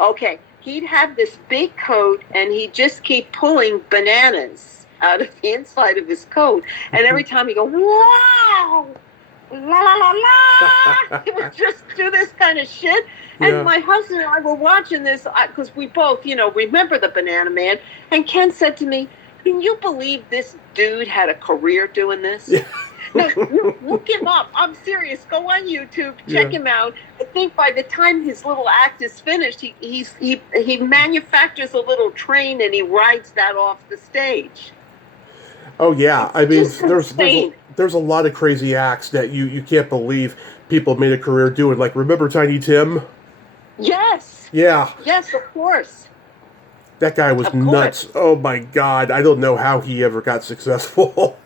Okay. He'd have this big coat, and he'd just keep pulling bananas out of the inside of his coat. And every time he'd go, wow, la, la, la, la. He would just do this kind of shit. And my husband and I were watching this, because we both, remember the Banana Man. And Ken said to me, can you believe this dude had a career doing this? Yeah. No, look him up. I'm serious. Go on YouTube, check him out. I think by the time his little act is finished, he manufactures a little train and he rides that off the stage. Oh yeah, I mean there's a lot of crazy acts that you can't believe people made a career doing. Like, remember Tiny Tim? Yes. Yeah. Yes, of course. That guy was nuts. Oh my God, I don't know how he ever got successful.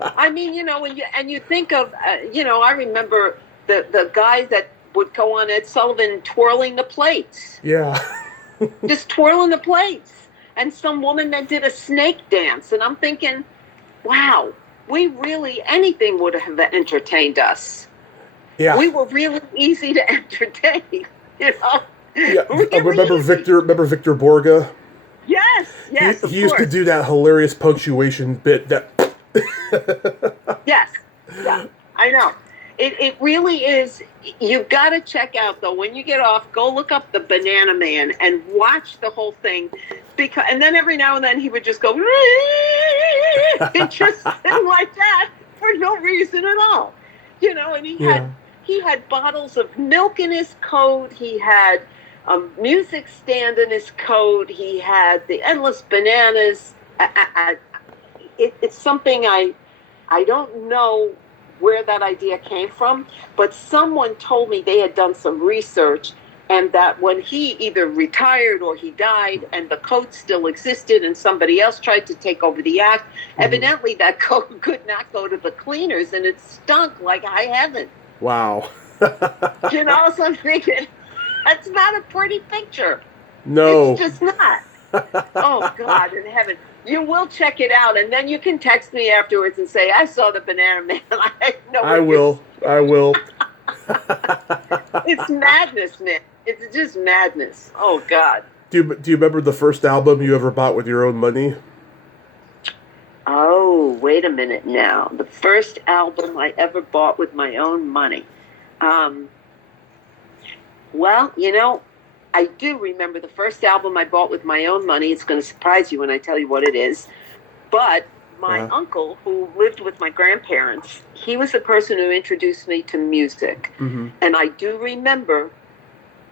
I mean, when you think of, I remember the guy that would go on Ed Sullivan twirling the plates. Yeah. Just twirling the plates. And some woman that did a snake dance. And I'm thinking, wow, anything would have entertained us. Yeah. We were really easy to entertain, Yeah. Really Remember Victor Borga? Yes. He used to do that hilarious punctuation bit that. Yes. Yeah, I know. It really is. You've got to check out, though, when you get off, go look up the Banana Man and watch the whole thing. And then every now and then he would just go, and just like that for no reason at all. And he had bottles of milk in his coat. He had a music stand in his coat. He had the endless bananas. It's something I don't know where that idea came from, but someone told me they had done some research, and that when he either retired or he died and the coat still existed and somebody else tried to take over the act, evidently that coat could not go to the cleaners and it stunk like high heaven. Wow. You know, so I'm thinking, that's not a pretty picture. No. It's just not. Oh, God in heaven. You will check it out, and then you can text me afterwards and say, I saw the Banana Man. I will. It's madness, man. It's just madness. Oh, God. Do you remember the first album you ever bought with your own money? Oh, wait a minute now. The first album I ever bought with my own money. Well, you know, I do remember the first album I bought with my own money. It's going to surprise you when I tell you what it is. But my uncle, who lived with my grandparents, he was the person who introduced me to music. Mm-hmm. And I do remember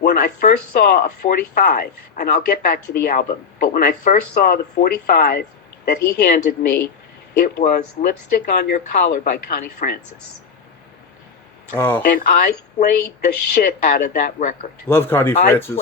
when I first saw a 45, and I'll get back to the album, but when I first saw the 45 that he handed me, it was Lipstick on Your Collar by Connie Francis. Oh. And I played the shit out of that record. Love Connie Francis.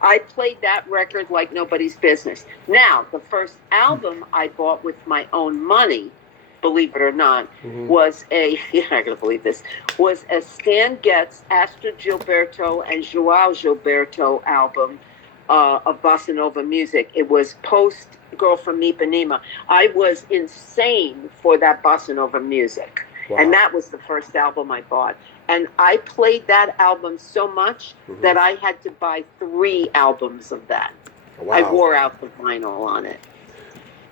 I played that record like nobody's business. Now, the first album I bought with my own money, believe it or not, was you're not going to believe this, was a Stan Getz, Astrid Gilberto, and João Gilberto album of bossa nova music. It was post Girl from Ipanema. I was insane for that bossa nova music. Wow. And that was the first album I bought. And I played that album so much that I had to buy 3 albums of that. Wow. I wore out the vinyl on it.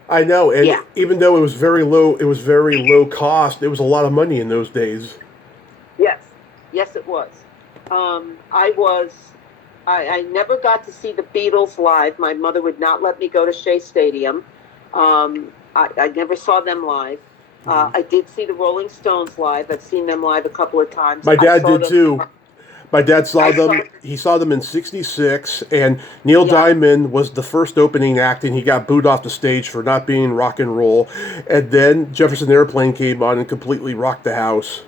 I know, and even though it was very low cost, it was a lot of money in those days. Yes it was. I never got to see the Beatles live. My mother would not let me go to Shea Stadium. I never saw them live. I did see the Rolling Stones live. I've seen them live a couple of times. My dad did too. My dad saw them. He saw them in '66, and Neil Diamond was the first opening act, and he got booed off the stage for not being rock and roll. And then Jefferson Airplane came on and completely rocked the house.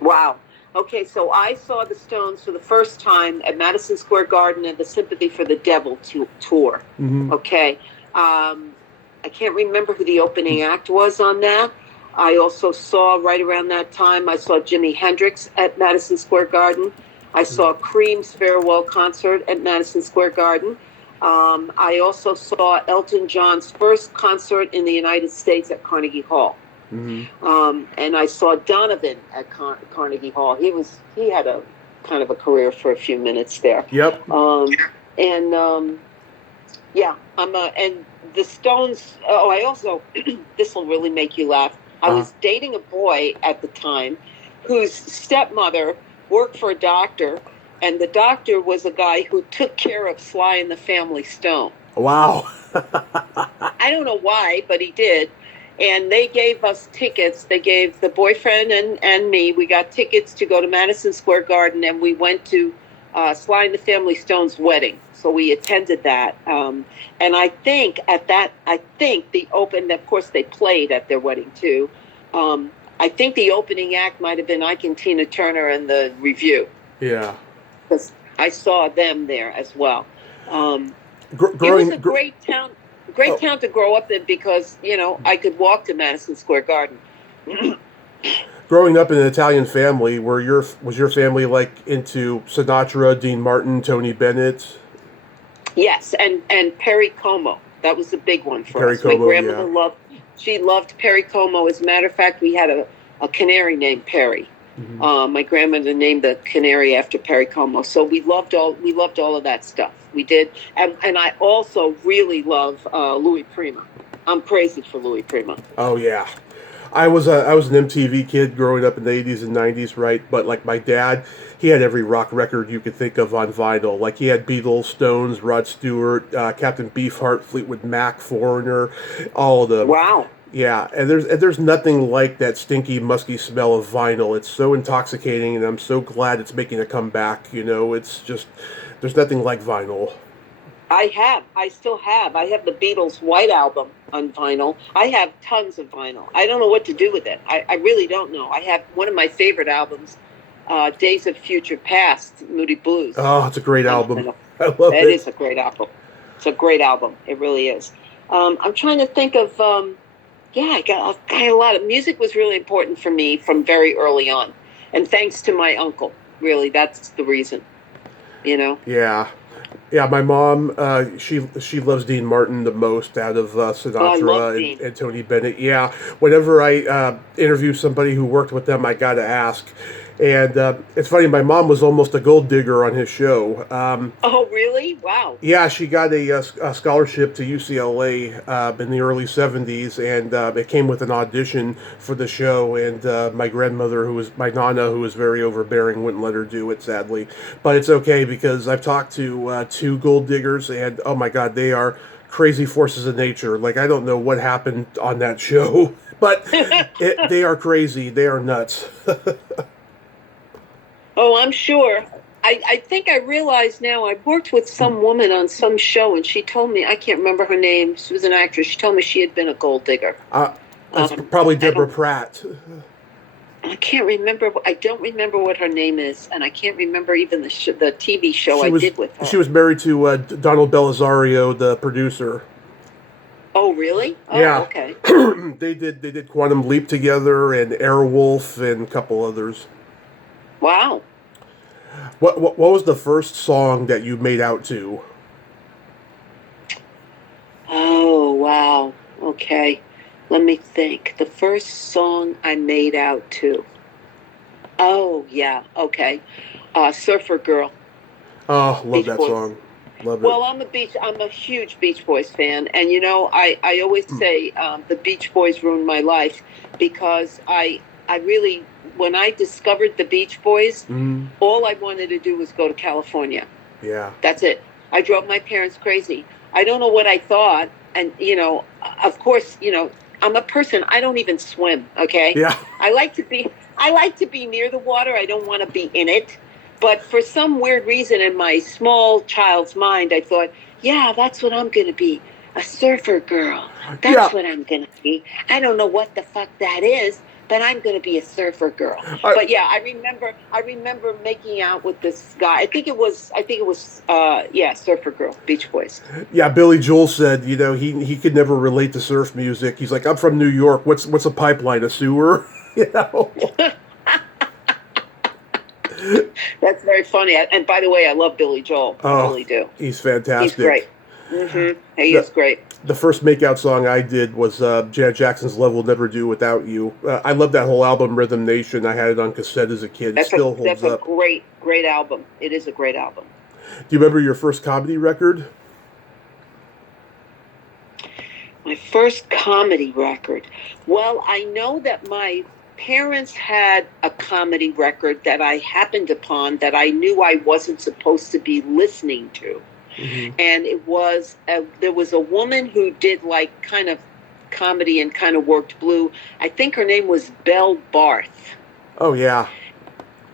Wow. Okay, so I saw the Stones for the first time at Madison Square Garden at the Sympathy for the Devil tour. Mm-hmm. Okay. I can't remember who the opening act was on that. I also saw, right around that time, I saw Jimi Hendrix at Madison Square Garden. I saw Cream's farewell concert at Madison Square Garden. I also saw Elton John's first concert in the United States at Carnegie Hall. Mm-hmm. And I saw Donovan at Carnegie Hall. He had a kind of a career for a few minutes there. Yep. And the Stones. Oh, I also this will really make you laugh. I was dating a boy at the time whose stepmother worked for a doctor, and the doctor was a guy who took care of Sly and the Family Stone. Wow. I don't know why, but he did. And they gave us tickets. They gave the boyfriend and me, we got tickets to go to Madison Square Garden, and we went to Sly and the Family Stone's wedding. So we attended that. And I think of course they played at their wedding too. I think the opening act might have been Ike and Tina Turner and the Review. Yeah. Because I saw them there as well. It was a great town to grow up in because, I could walk to Madison Square Garden. Growing up in an Italian family, was your family like into Sinatra, Dean Martin, Tony Bennett? Yes, and Perry Como. That was the big one for Perry us. Como, my grandmother loved Perry Como. As a matter of fact, we had a canary named Perry. Mm-hmm. My grandmother named the canary after Perry Como. So we loved all of that stuff. We did, and I also really love Louis Prima. I'm crazy for Louis Prima. Oh yeah. I was an MTV kid growing up in the 80s and 90s, right? But like my dad, he had every rock record you could think of on vinyl. Like he had Beatles, Stones, Rod Stewart, Captain Beefheart, Fleetwood Mac, Foreigner, all of them. Wow. Yeah, and there's nothing like that stinky, musky smell of vinyl. It's so intoxicating, and I'm so glad it's making a comeback. It's just, there's nothing like vinyl. I have. I still have. I have the Beatles' White Album on vinyl. I have tons of vinyl. I don't know what to do with it. I really don't know. I have one of my favorite albums, Days of Future Past, Moody Blues, Oh, it's a great on album. vinyl. I love It it. is a great album. It's a great album. It really is. I'm trying to think of, yeah, I got a lot of music was really important for me from very early on. And thanks to my uncle, really, that's the reason, you know? Yeah. Yeah, my mom, she loves Dean Martin the most out of Oh, I love Sinatra Dean. and Tony Bennett. Yeah, whenever I interview somebody who worked with them, I got to ask. And it's funny, my mom was almost a gold digger on his show. Oh, really? Wow. Yeah, she got a scholarship to UCLA in the early 70s, and it came with an audition for the show. And my grandmother, my nana, who was very overbearing, wouldn't let her do it, sadly. But it's okay because I've talked to two gold diggers, and oh my God, they are crazy forces of nature. Like, I don't know what happened on that show, but they are crazy. They are nuts. Oh, I'm sure. I think I realize now I worked with some woman on some show, and she told me, I can't remember her name. She was an actress. She told me she had been a gold digger. That's probably I Deborah don't, Pratt. I can't remember. I don't remember what her name is, and I can't remember even the TV show She I was did with she her. was married to Donald Belisario, the producer. Oh, really? Oh, Yeah, okay. they did Quantum Leap together and Airwolf and a couple others. Wow. What was the first song that you made out to? Oh, wow. Okay. Let me think. The first song I made out to. Oh, yeah. Okay. Surfer Girl, Oh, love Beach that Boys. song. Love it. Well, I'm a huge Beach Boys fan, and you know, I always say the Beach Boys ruined my life because I really, when I discovered the Beach Boys, Mm, all I wanted to do was go to California. yeah. That's it. I drove my parents crazy. I don't know what I thought, and you know, of course, you know, I'm a person. I don't even swim. Okay, Yeah. I like to be. I like to be near the water. I don't want to be in it. But for some weird reason, in my small child's mind, I thought, yeah, that's what I'm going to be, a surfer girl. Yeah. That's what I'm going to be. I don't know what the fuck that is, but I'm going to be a surfer girl. I, But yeah, I remember making out with this guy. I think it was, yeah, Surfer Girl, Beach Boys. yeah, Billy Joel said, he could never relate to surf music. He's like, I'm from New York. What's a pipeline? A sewer? you know. That's very funny. And by the way, I love Billy Joel. I Oh, really do. he's He's fantastic. great. Mm-hmm. He The, is great. the first makeout song I did was Janet Jackson's "Love Will Never Do Without You." I love that whole album, Rhythm Nation. I had it on cassette as a kid. It still holds That's a up. great album. It is a great album. Do you remember your first comedy record? My first comedy record. Well, I know that my parents had a comedy record that I happened upon that I knew I wasn't supposed to be listening to. Mm-hmm. And there was a woman who did like kind of comedy and kind of worked blue. I think her name was Belle Barth. Oh yeah.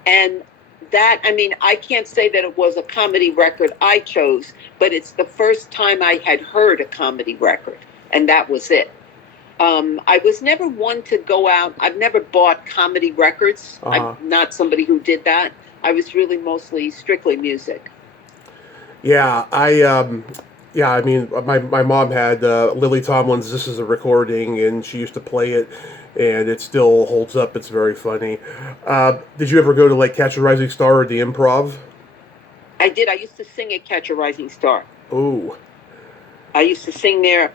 And that, I mean, I can't say that it was a comedy record I chose, but it's the first time I had heard a comedy record, and that was it. I was never one to go out. I've never bought comedy records. Uh-huh. I'm not somebody who did that. I was really mostly strictly music. Yeah, I mean, my mom had Lily Tomlin's "This Is a Recording," and she used to play it, and it still holds up. It's very funny. Did you ever go to like Catch a Rising Star or the Improv? I did. I used to sing at Catch a Rising Star. Oh, I used to sing there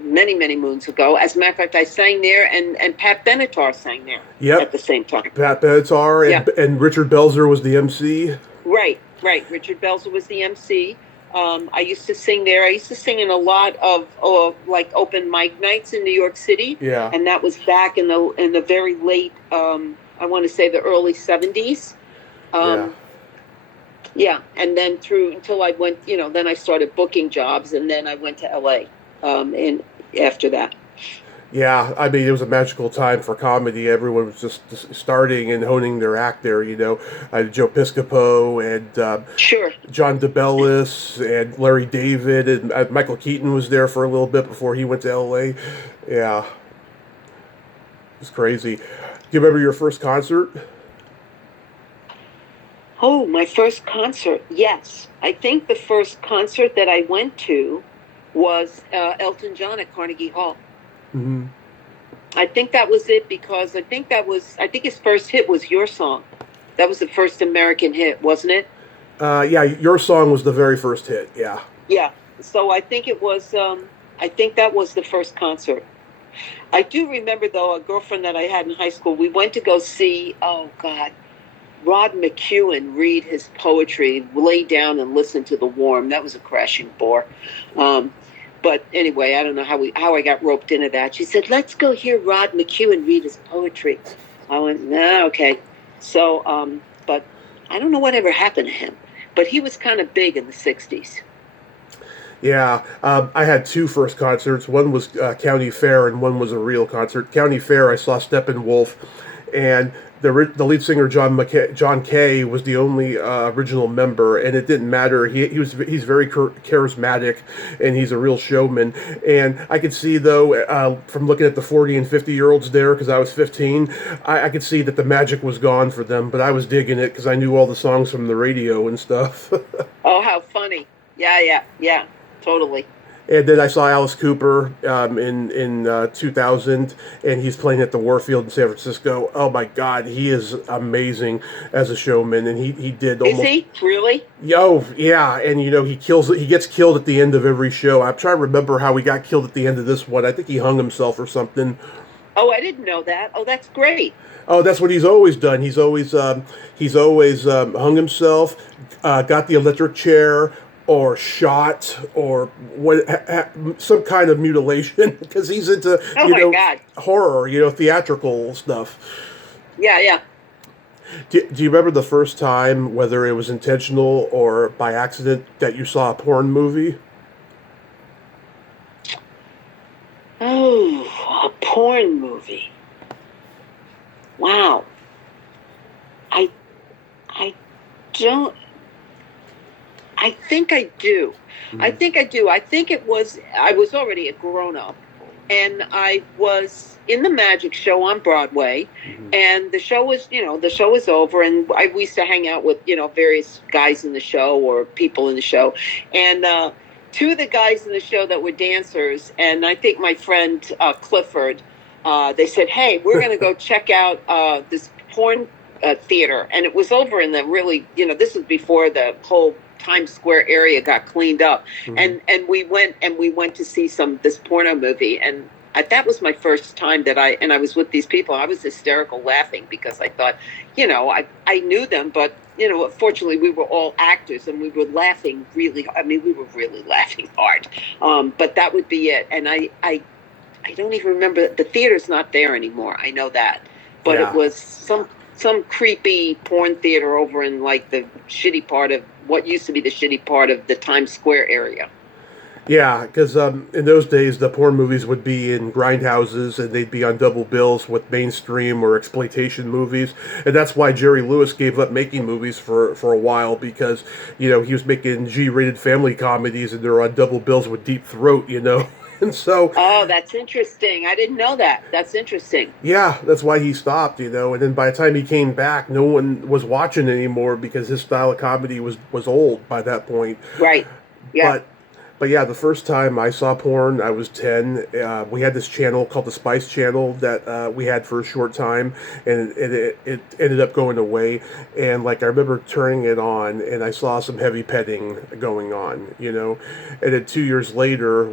many moons ago. As a matter of fact, I sang there, and Pat Benatar sang there yep. at the same time. Pat Benatar and Richard Belzer was the MC. Right. Richard Belzer was the MC. I used to sing there. I used to sing in a lot of like open mic nights in New York City. Yeah. And that was back in the very late, I want to say the early 70s. Yeah. And then until I went, then I started booking jobs, and then I went to LA. And after that. Yeah, I mean, it was a magical time for comedy. Everyone was just starting and honing their act there, Joe Piscopo and Sure. John DeBellis and Larry David, and Michael Keaton was there for a little bit before he went to L.A. Yeah, it's crazy. Do you remember your first concert? Oh, my first concert. Yes. I think the first concert that I went to was Elton John at Carnegie Hall. Mm-hmm. I think that was it because I think his first hit was Your Song. That was the first American hit, wasn't it? Yeah, your song was the very first hit. Yeah. Yeah. So I think it was. I think that was the first concert. I do remember though a girlfriend that I had in high school. We went to go see. Oh God, Rod McEwen read his poetry, lay down and listen to the warm. That was a crashing bore. But anyway, I don't know how I got roped into that. She said, "Let's go hear Rod McEwen read his poetry." I went, "No, okay." So, but I don't know whatever happened to him. But he was kind of big in the '60s. Yeah, I had two first concerts. One was County Fair, and one was a real concert. County Fair, I saw Steppenwolf, and the lead singer John Kay was the only original member, and it didn't matter. He's very charismatic, and he's a real showman. And I could see though from looking at the 40 and 50-year-olds there, because I was 15, I could see that the magic was gone for them. But I was digging it because I knew all the songs from the radio and stuff. Oh, how funny! Yeah. Totally. And then I saw Alice Cooper in 2000, and he's playing at the Warfield in San Francisco. Oh my God, he is amazing as a showman, and he did almost. Is he really? Yo, yeah, and he gets killed at the end of every show. I'm trying to remember how he got killed at the end of this one. I think he hung himself or something. Oh, I didn't know that. Oh, that's great. Oh, that's what he's always done. He's always hung himself, got the electric chair, or shot, or some kind of mutilation, because he's into horror, theatrical stuff. Yeah. Do you remember the first time, whether it was intentional or by accident, that you saw a porn movie? Oh, a porn movie. Wow. I don't. I think I do. Mm-hmm. I think I do. I think I was already a grown-up, and I was in the magic show on Broadway, mm-hmm. and the show was over, and we used to hang out with, various guys in the show or people in the show, and two of the guys in the show that were dancers, and I think my friend Clifford, they said, "Hey, we're going to go check out this porn theater," and it was over in the really, this was before the whole Times Square area got cleaned up, mm-hmm. and we went to see this porno movie, and that was my first time that I was with these people. I was hysterical laughing because I thought, I knew them, but fortunately we were all actors and we were laughing really. I mean, we were really laughing hard. But that would be it. And I don't even remember. The theater's not there anymore. I know that, but It was some creepy porn theater over in like the shitty part of what used to be the shitty part of the Times Square area. Yeah, because in those days, the porn movies would be in grindhouses, and they'd be on double bills with mainstream or exploitation movies. And that's why Jerry Lewis gave up making movies for a while, because, he was making G-rated family comedies, and they're on double bills with Deep Throat, And so... Oh, that's interesting. I didn't know that. That's interesting. Yeah, that's why he stopped, And then by the time he came back, no one was watching anymore because his style of comedy was old by that point. Right. Yeah. But yeah, the first time I saw porn, I was 10. We had this channel called the Spice Channel that we had for a short time, and it ended up going away. And I remember turning it on, and I saw some heavy petting going on, And then 2 years later,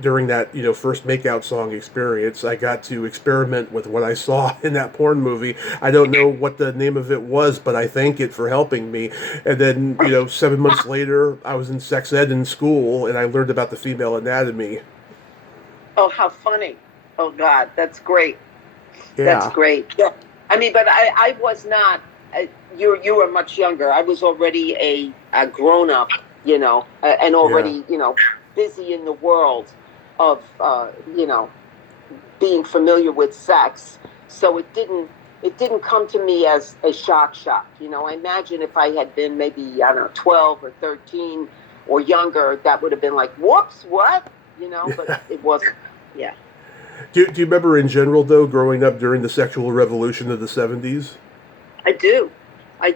during that first makeout song experience, I got to experiment with what I saw in that porn movie. I don't know what the name of it was, but I thank it for helping me. And then 7 months later, I was in sex ed in school, and I learned about the female anatomy. Oh, how funny. Oh, God, that's great. Yeah. That's great. Yeah. I mean, but I was not, you were much younger. I was already a grown-up, and already, busy in the world of, being familiar with sex, so it didn't come to me as a shock. I imagine if I had been maybe, I don't know, 12 or 13 or younger, that would have been like, whoops, what? But it wasn't. Yeah. Do you remember in general, though, growing up during the sexual revolution of the 70s? I do. I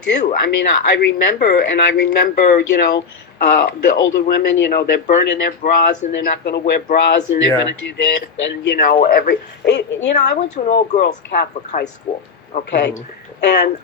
mean, I remember, the older women, they're burning their bras and they're not going to wear bras and they're going to do this. And, I went to an all-girls Catholic high school, okay? Mm-hmm. And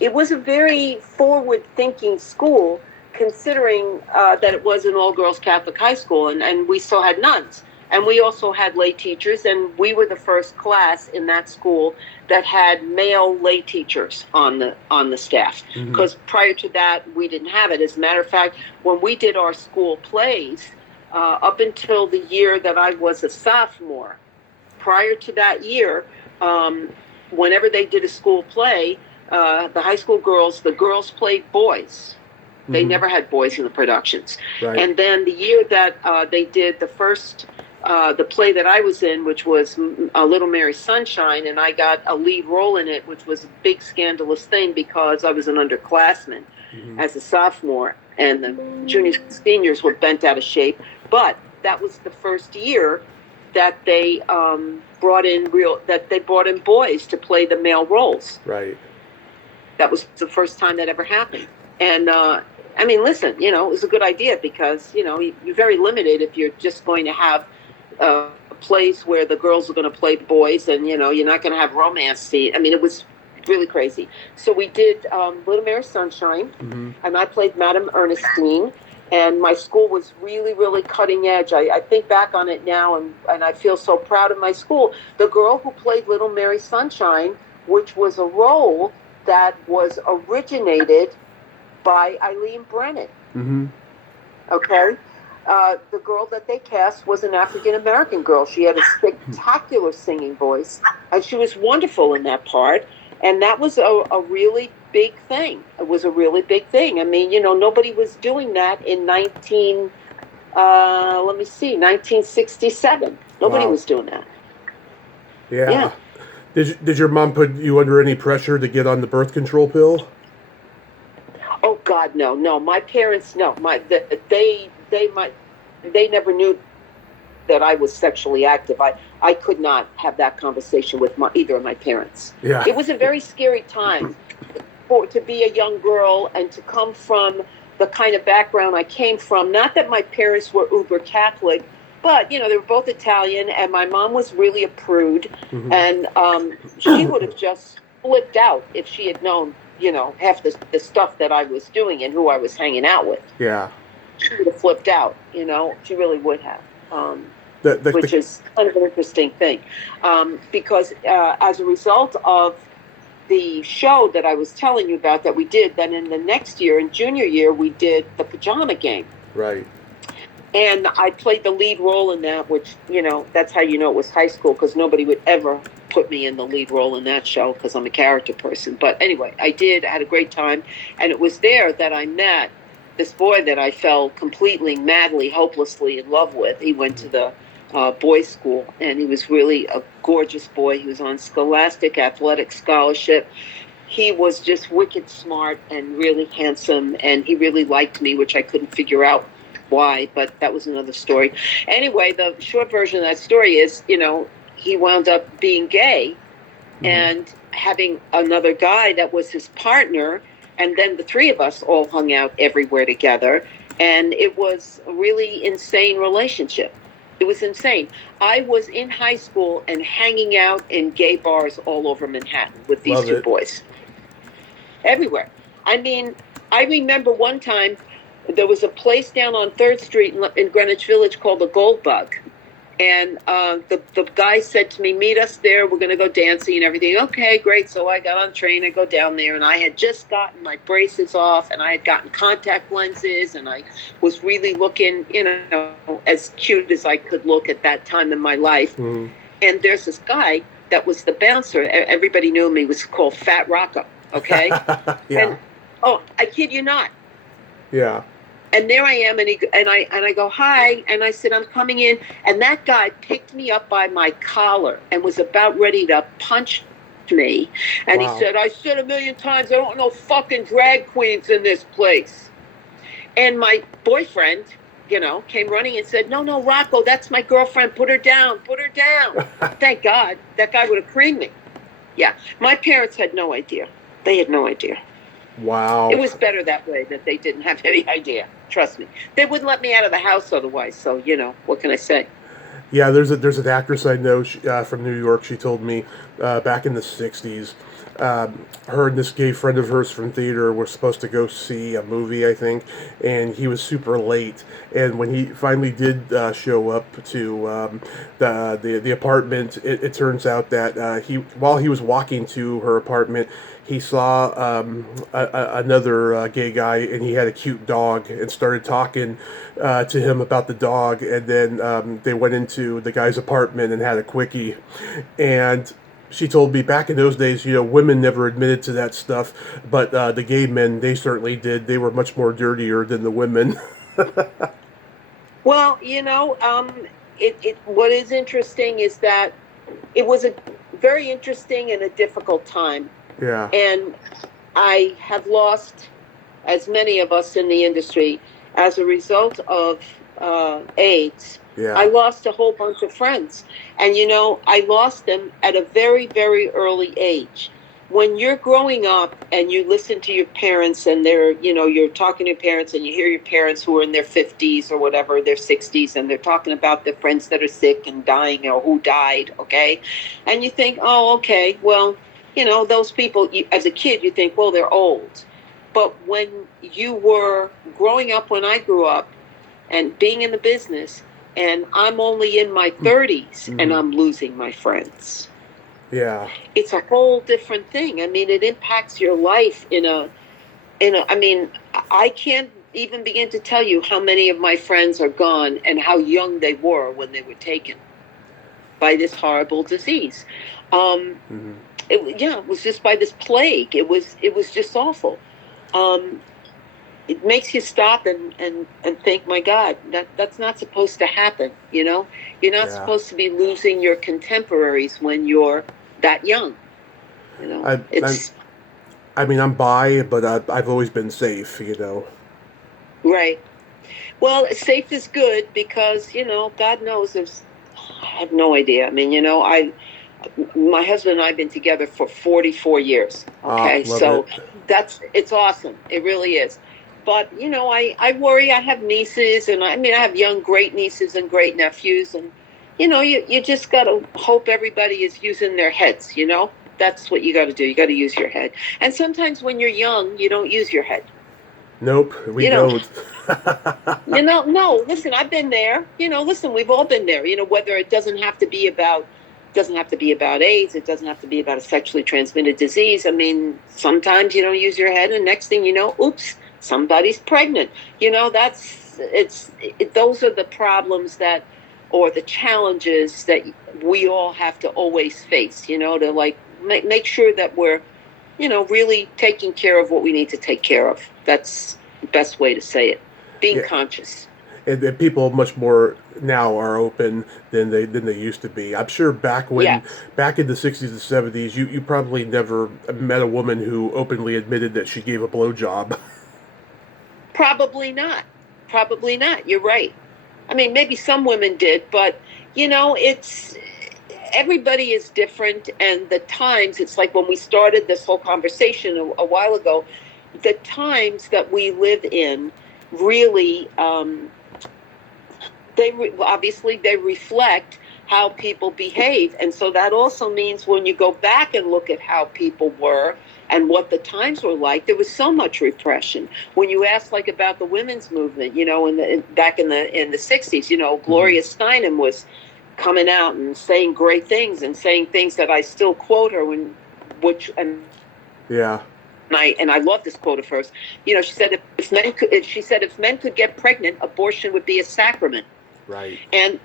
it was a very forward-thinking school, considering that it was an all-girls Catholic high school, and we still had nuns. And we also had lay teachers, and we were the first class in that school that had male lay teachers on the staff. Because prior to that, we didn't have it. As a matter of fact, when we did our school plays, up until the year that I was a sophomore, prior to that year, whenever they did a school play, the high school girls, the girls played boys. They never had boys in the productions. Right. And then the year that they did the first... the play that I was in, which was Little Mary Sunshine, and I got a lead role in it, which was a big scandalous thing because I was an underclassman as a sophomore, and the juniors and seniors were bent out of shape. But that was the first year that they brought in boys to play the male roles. Right. That was the first time that ever happened. And I mean, listen, it was a good idea because you're very limited if you're just going to have a place where the girls are going to play boys, and you're not going to have romance scene. I mean, it was really crazy. So we did Little Mary Sunshine, and I played Madame Ernestine, and my school was really, really cutting edge. I think back on it now, and I feel so proud of my school. The girl who played Little Mary Sunshine, which was a role that was originated by Eileen Brennan. Okay? The girl that they cast was an African-American girl. She had a spectacular singing voice, and she was wonderful in that part. And that was a really big thing. It was a really big thing. I mean, nobody was doing that in 1967. Nobody was doing that. Yeah. Did your mom put you under any pressure to get on the birth control pill? Oh God, no. My parents, no. They never knew that I was sexually active. I could not have that conversation with either of my parents. Yeah. It was a very scary time to be a young girl and to come from the kind of background I came from. Not that my parents were uber Catholic, but they were both Italian, and my mom was really a prude, and she would have just flipped out if she had known half the stuff that I was doing and who I was hanging out with. Yeah. She would have flipped out, she really would have, which is kind of an interesting thing. Because as a result of the show that I was telling you about that we did, then in the next year, in junior year, we did The Pajama Game. Right. And I played the lead role in that, which, that's how it was high school, because nobody would ever put me in the lead role in that show because I'm a character person. But anyway, I had a great time. And it was there that I met this boy that I fell completely, madly, hopelessly in love with. He went to the boys' school, and he was really a gorgeous boy. He was on Scholastic Athletic Scholarship. He was just wicked smart and really handsome, and he really liked me, which I couldn't figure out why, but that was another story. Anyway, the short version of that story is, he wound up being gay and having another guy that was his partner, and then the three of us all hung out everywhere together, and it was a really insane relationship. It was insane. I was in high school and hanging out in gay bars all over Manhattan with these two boys. Everywhere. I mean, I remember one time there was a place down on 3rd Street in Greenwich Village called the Gold Bug. And the guy said to me, meet us there. We're going to go dancing and everything. Okay, great. So I got on the train. I go down there, and I had just gotten my braces off, and I had gotten contact lenses, and I was really looking, as cute as I could look at that time in my life. And there's this guy that was the bouncer. Everybody knew him. He was called Fat Rocco. Okay. Yeah. And I kid you not. Yeah. And there I am, and I go, hi, and I said, I'm coming in, and that guy picked me up by my collar and was about ready to punch me, and Wow. he said, I said a million times, I don't know fucking drag queens in this place. And my boyfriend, came running and said, no, Rocco, that's my girlfriend, put her down. Thank God, that guy would have creamed me. Yeah, my parents had no idea. They had no idea. Wow. It was better that way, that they didn't have any idea. Trust me. They wouldn't let me out of the house otherwise. So, what can I say? Yeah, there's an actress I know from New York. She told me back in the 60s, her and this gay friend of hers from theater were supposed to go see a movie, I think, and he was super late. And when he finally did show up to the apartment, it turns out that while he was walking to her apartment, he saw another gay guy, and he had a cute dog, and started talking to him about the dog. And then they went into the guy's apartment and had a quickie. And she told me back in those days, women never admitted to that stuff, but the gay men, they certainly did. They were much more dirtier than the women. Well, what is interesting is that it was a very interesting and a difficult time. Yeah. And I have lost, as many of us in the industry, as a result of AIDS. Yeah. I lost a whole bunch of friends. And, I lost them at a very, very early age. When you're growing up and you listen to your parents and you're talking to your parents and you hear your parents who are in their 50s or whatever, their 60s, and they're talking about their friends that are sick and dying or who died, okay? And you think, oh, okay, well, those people, as a kid, you think, well, they're old. But when you were growing up, when I grew up, and being in the business, and I'm only in my 30s, and I'm losing my friends. Yeah. It's a whole different thing. I mean, it impacts your life I can't even begin to tell you how many of my friends are gone and how young they were when they were taken by this horrible disease. It was just by this plague. It was just awful. It makes you stop and think, my God, that's not supposed to happen. You're not supposed to be losing your contemporaries when you're that young. I'm bi, but I've always been safe. Right. Well, safe is good because God knows I have no idea. I mean, my husband and I have been together for 44 years. Okay, so it's awesome. It really is. But, I worry. I have nieces, and I have young, great nieces and great nephews. And, you just got to hope everybody is using their heads, That's what you got to do. You got to use your head. And sometimes when you're young, you don't use your head. Nope, we don't. No, listen, I've been there. Listen, we've all been there. Whether it doesn't have to be about AIDS. It doesn't have to be about a sexually transmitted disease. I mean, sometimes you don't use your head, and next thing you know, oops, somebody's pregnant. Those are the problems or the challenges that we all have to always face, to make sure that we're, really taking care of what we need to take care of. That's the best way to say it. Being conscious. And people much more now are open than they used to be. I'm sure back in the 60s and 70s, you probably never met a woman who openly admitted that she gave a blowjob. Probably not. You're right. I mean, maybe some women did, but everybody is different, and the times. It's like when we started this whole conversation a while ago. The times that we live in really, they reflect how people behave, and so that also means when you go back and look at how people were and what the times were like, there was so much repression. When you ask about the women's movement, back in the 60s, Gloria Steinem was coming out and saying great things and saying things that I still quote her And I love this quote of hers. She said if men could get pregnant, abortion would be a sacrament. Right. And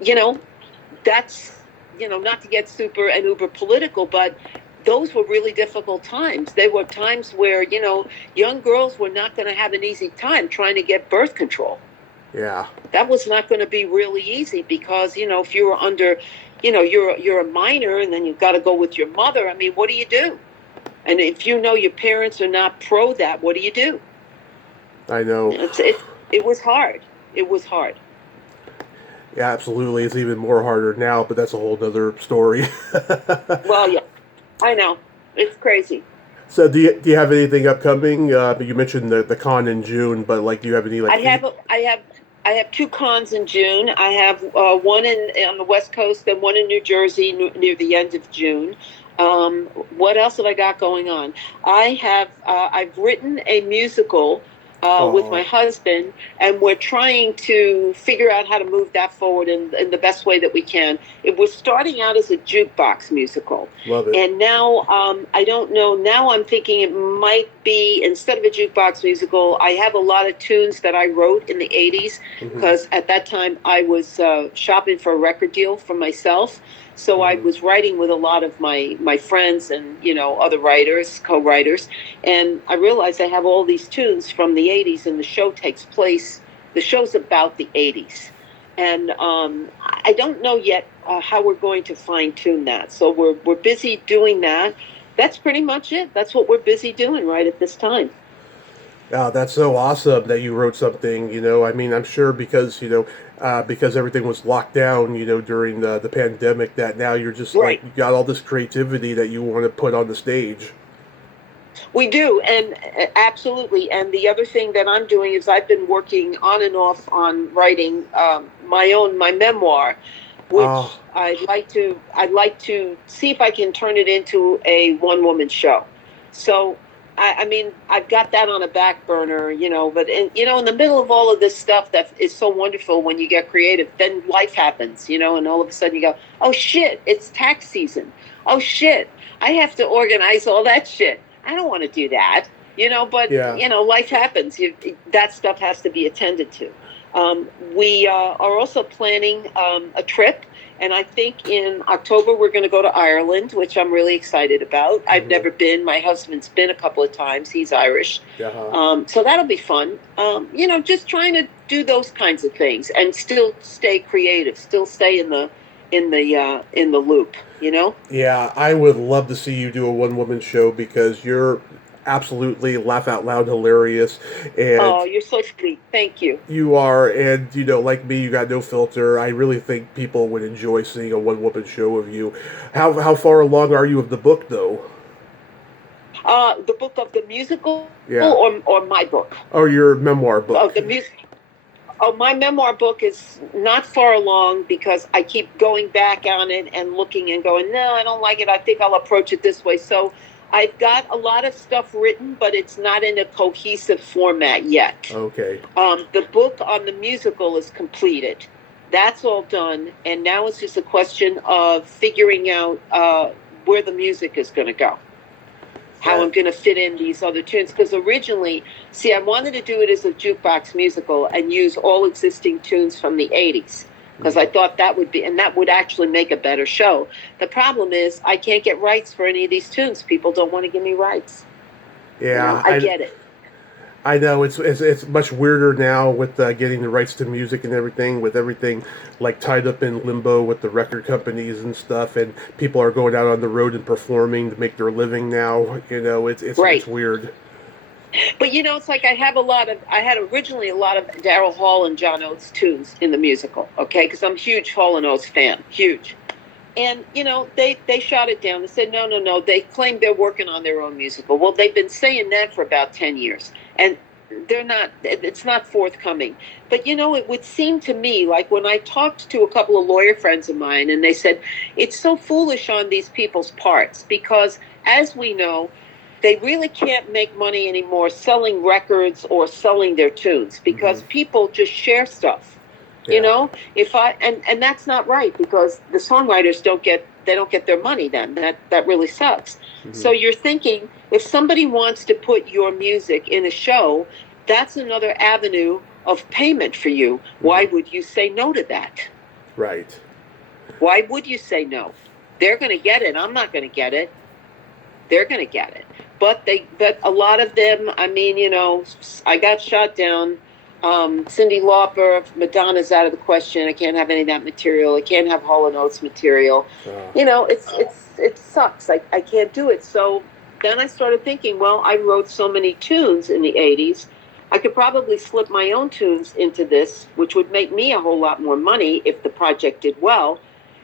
that's not to get super and uber political, but those were really difficult times. They were times where, young girls were not going to have an easy time trying to get birth control. Yeah. That was not going to be really easy because, if you were under, you're a minor and then you've got to go with your mother. I mean, what do you do? And if your parents are not pro that, what do you do? I know. It was hard. It was hard. Yeah, absolutely. It's even more harder now, but that's a whole other story. Well, yeah, I know. It's crazy. So do you have anything upcoming? You mentioned the con in June, but do you have any I have 2 cons in June. I have one on the West Coast and one in New Jersey near the end of June. What else have I got going on? I've written a musical with my husband, and we're trying to figure out how to move that forward in the best way that we can. It was starting out as a jukebox musical. Love it. And now, I don't know, now I'm thinking it might be, instead of a jukebox musical, I have a lot of tunes that I wrote in the 80s, because at that time I was shopping for a record deal for myself. So I was writing with a lot of my friends and, other writers, co-writers. And I realized I have all these tunes from the 80s, and the show's about the 80s. And I don't know yet how we're going to fine-tune that. So we're busy doing that. That's pretty much it. That's what we're busy doing right at this time. Oh, that's so awesome that you wrote something, I mean, I'm sure because everything was locked down, during the pandemic, that now you're just right. You got all this creativity that you want to put on the stage. We do, and absolutely. And the other thing that I'm doing is I've been working on and off on writing my memoir, which I'd like to see if I can turn it into a one-woman show. So I mean, I've got that on a back burner, but in the middle of all of this stuff that is so wonderful when you get creative, then life happens, and all of a sudden you go, oh shit, it's tax season. Oh shit, I have to organize all that shit. I don't want to do that, but, life happens. That stuff has to be attended to. We are also planning a trip. And I think in October, we're going to go to Ireland, which I'm really excited about. I've never been. My husband's been a couple of times. He's Irish. So that'll be fun. Just trying to do those kinds of things and still stay creative, still stay in the loop, Yeah, I would love to see you do a one-woman show because you're absolutely laugh out loud hilarious. And oh, you're so sweet. Thank you. You are, and like me, you got no filter. I really think people would enjoy seeing a one-woman show of you. How far along are you of the book, though? The book of the musical, or my book? Or your memoir book? Of the music. Oh, my memoir book is not far along because I keep going back on it and looking and going, no, I don't like it. I think I'll approach it this way. So I've got a lot of stuff written, but it's not in a cohesive format yet. Okay. The book on the musical is completed. That's all done. And now it's just a question of figuring out where the music is going to go. How I'm going to fit in these other tunes. Because originally, I wanted to do it as a jukebox musical and use all existing tunes from the 80s. Because I thought that would actually make a better show. The problem is I can't get rights for any of these tunes. People don't want to give me rights. Yeah, I get it. I know it's much weirder now with getting the rights to music and everything, with everything tied up in limbo with the record companies and stuff, and people are going out on the road and performing to make their living now. It's weird. But it's like I had originally a lot of Daryl Hall and John Oates tunes in the musical, okay? Because I'm a huge Hall and Oates fan, huge. And, they shot it down. They said, no. They claimed they're working on their own musical. Well, they've been saying that for about 10 years. And it's not forthcoming. But, it would seem to me like when I talked to a couple of lawyer friends of mine, and they said, it's so foolish on these people's parts because, as we know, they really can't make money anymore selling records or selling their tunes because people just share stuff. Yeah. And that's not right because the songwriters don't get their money then. That really sucks. So you're thinking if somebody wants to put your music in a show, that's another avenue of payment for you. Why would you say no to that? Right. Why would you say no? They're going to get it. I'm not going to get it. they're going to get it. But a lot of them, I mean, you know, I got shot down. Cyndi Lauper, Madonna's out of the question. I can't have any of that material. I can't have Hall & Oates material. You know, it sucks. I can't do it. So then I started thinking, well, I wrote so many tunes in the 80s. I could probably slip my own tunes into this, which would make me a whole lot more money if the project did well.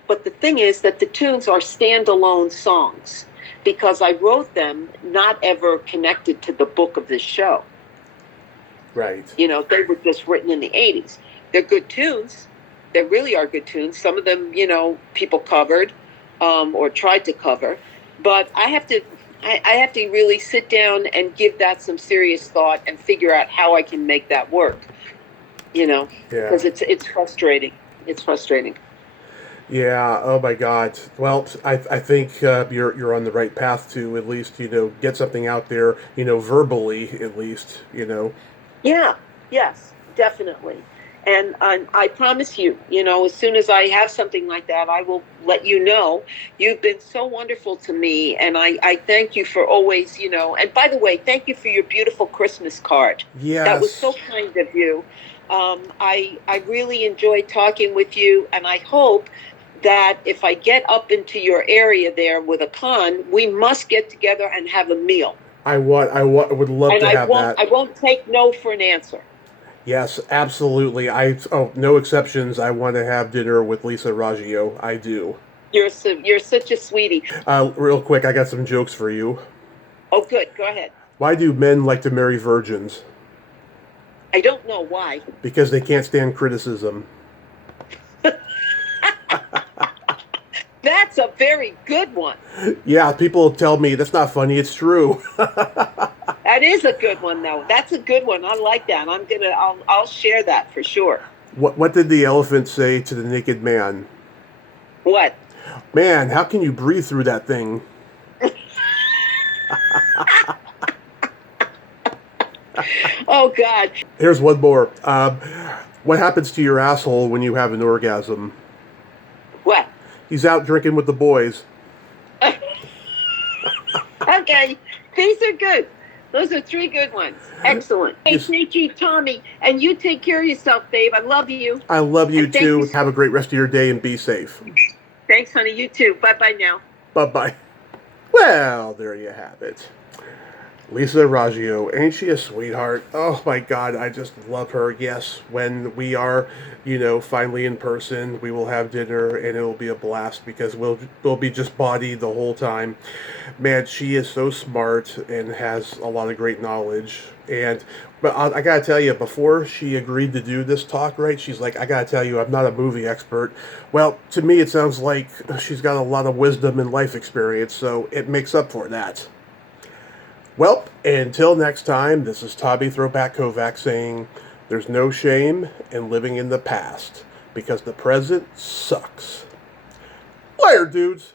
But the thing is that the tunes are standalone songs because I wrote them not ever connected to the book of this show. Right. You know, they were just written in the 80s. They're good tunes. They really are good tunes. Some of them, you know, people covered or tried to cover. But I have to really sit down and give that some serious thought and figure out how I can make that work. You know, because it's frustrating. It's frustrating. Yeah. Oh my God. Well, I think you're on the right path to at least, you know, get something out there, you know, verbally at least, you know. Yeah. Yes. Definitely. And I promise you, you know, as soon as I have something like that, I will let you know. You've been so wonderful to me, and I thank you for always, you know. And by the way, thank you for your beautiful Christmas card. Yes. That was so kind of you. I really enjoyed talking with you, and I hope that if I get up into your area there with a con, we must get together and have a meal. I would love to have that. I won't take no for an answer. Yes, absolutely. No exceptions. I want to have dinner with Lisa Raggio. I do. You're such a sweetie. Real quick, I got some jokes for you. Oh, good. Go ahead. Why do men like to marry virgins? I don't know why. Because they can't stand criticism. That's a very good one. Yeah, people tell me that's not funny. It's true. That is a good one, though. That's a good one. I like that. I'll share that for sure. What did the elephant say to the naked man? What? Man, how can you breathe through that thing? Oh God. Here's one more. What happens to your asshole when you have an orgasm? What? He's out drinking with the boys. Okay, these are good. Those are 3 good ones. Excellent. Hey, thank you, Tommy. And you take care of yourself, babe. I love you. I love you too. Have a great rest of your day and be safe. Thanks, honey. You too. Bye-bye now. Bye-bye. Well, there you have it. Lisa Raggio, ain't she a sweetheart? Oh my God, I just love her. Yes, when we are, you know, finally in person, we will have dinner and it will be a blast because we'll be just body the whole time. Man, she is so smart and has a lot of great knowledge. But I gotta tell you, before she agreed to do this talk, right, she's like, I gotta tell you, I'm not a movie expert. Well, to me, it sounds like she's got a lot of wisdom and life experience, so it makes up for that. Well, until next time, this is Tommy Throwback Kovac saying there's no shame in living in the past because the present sucks. Later, dudes.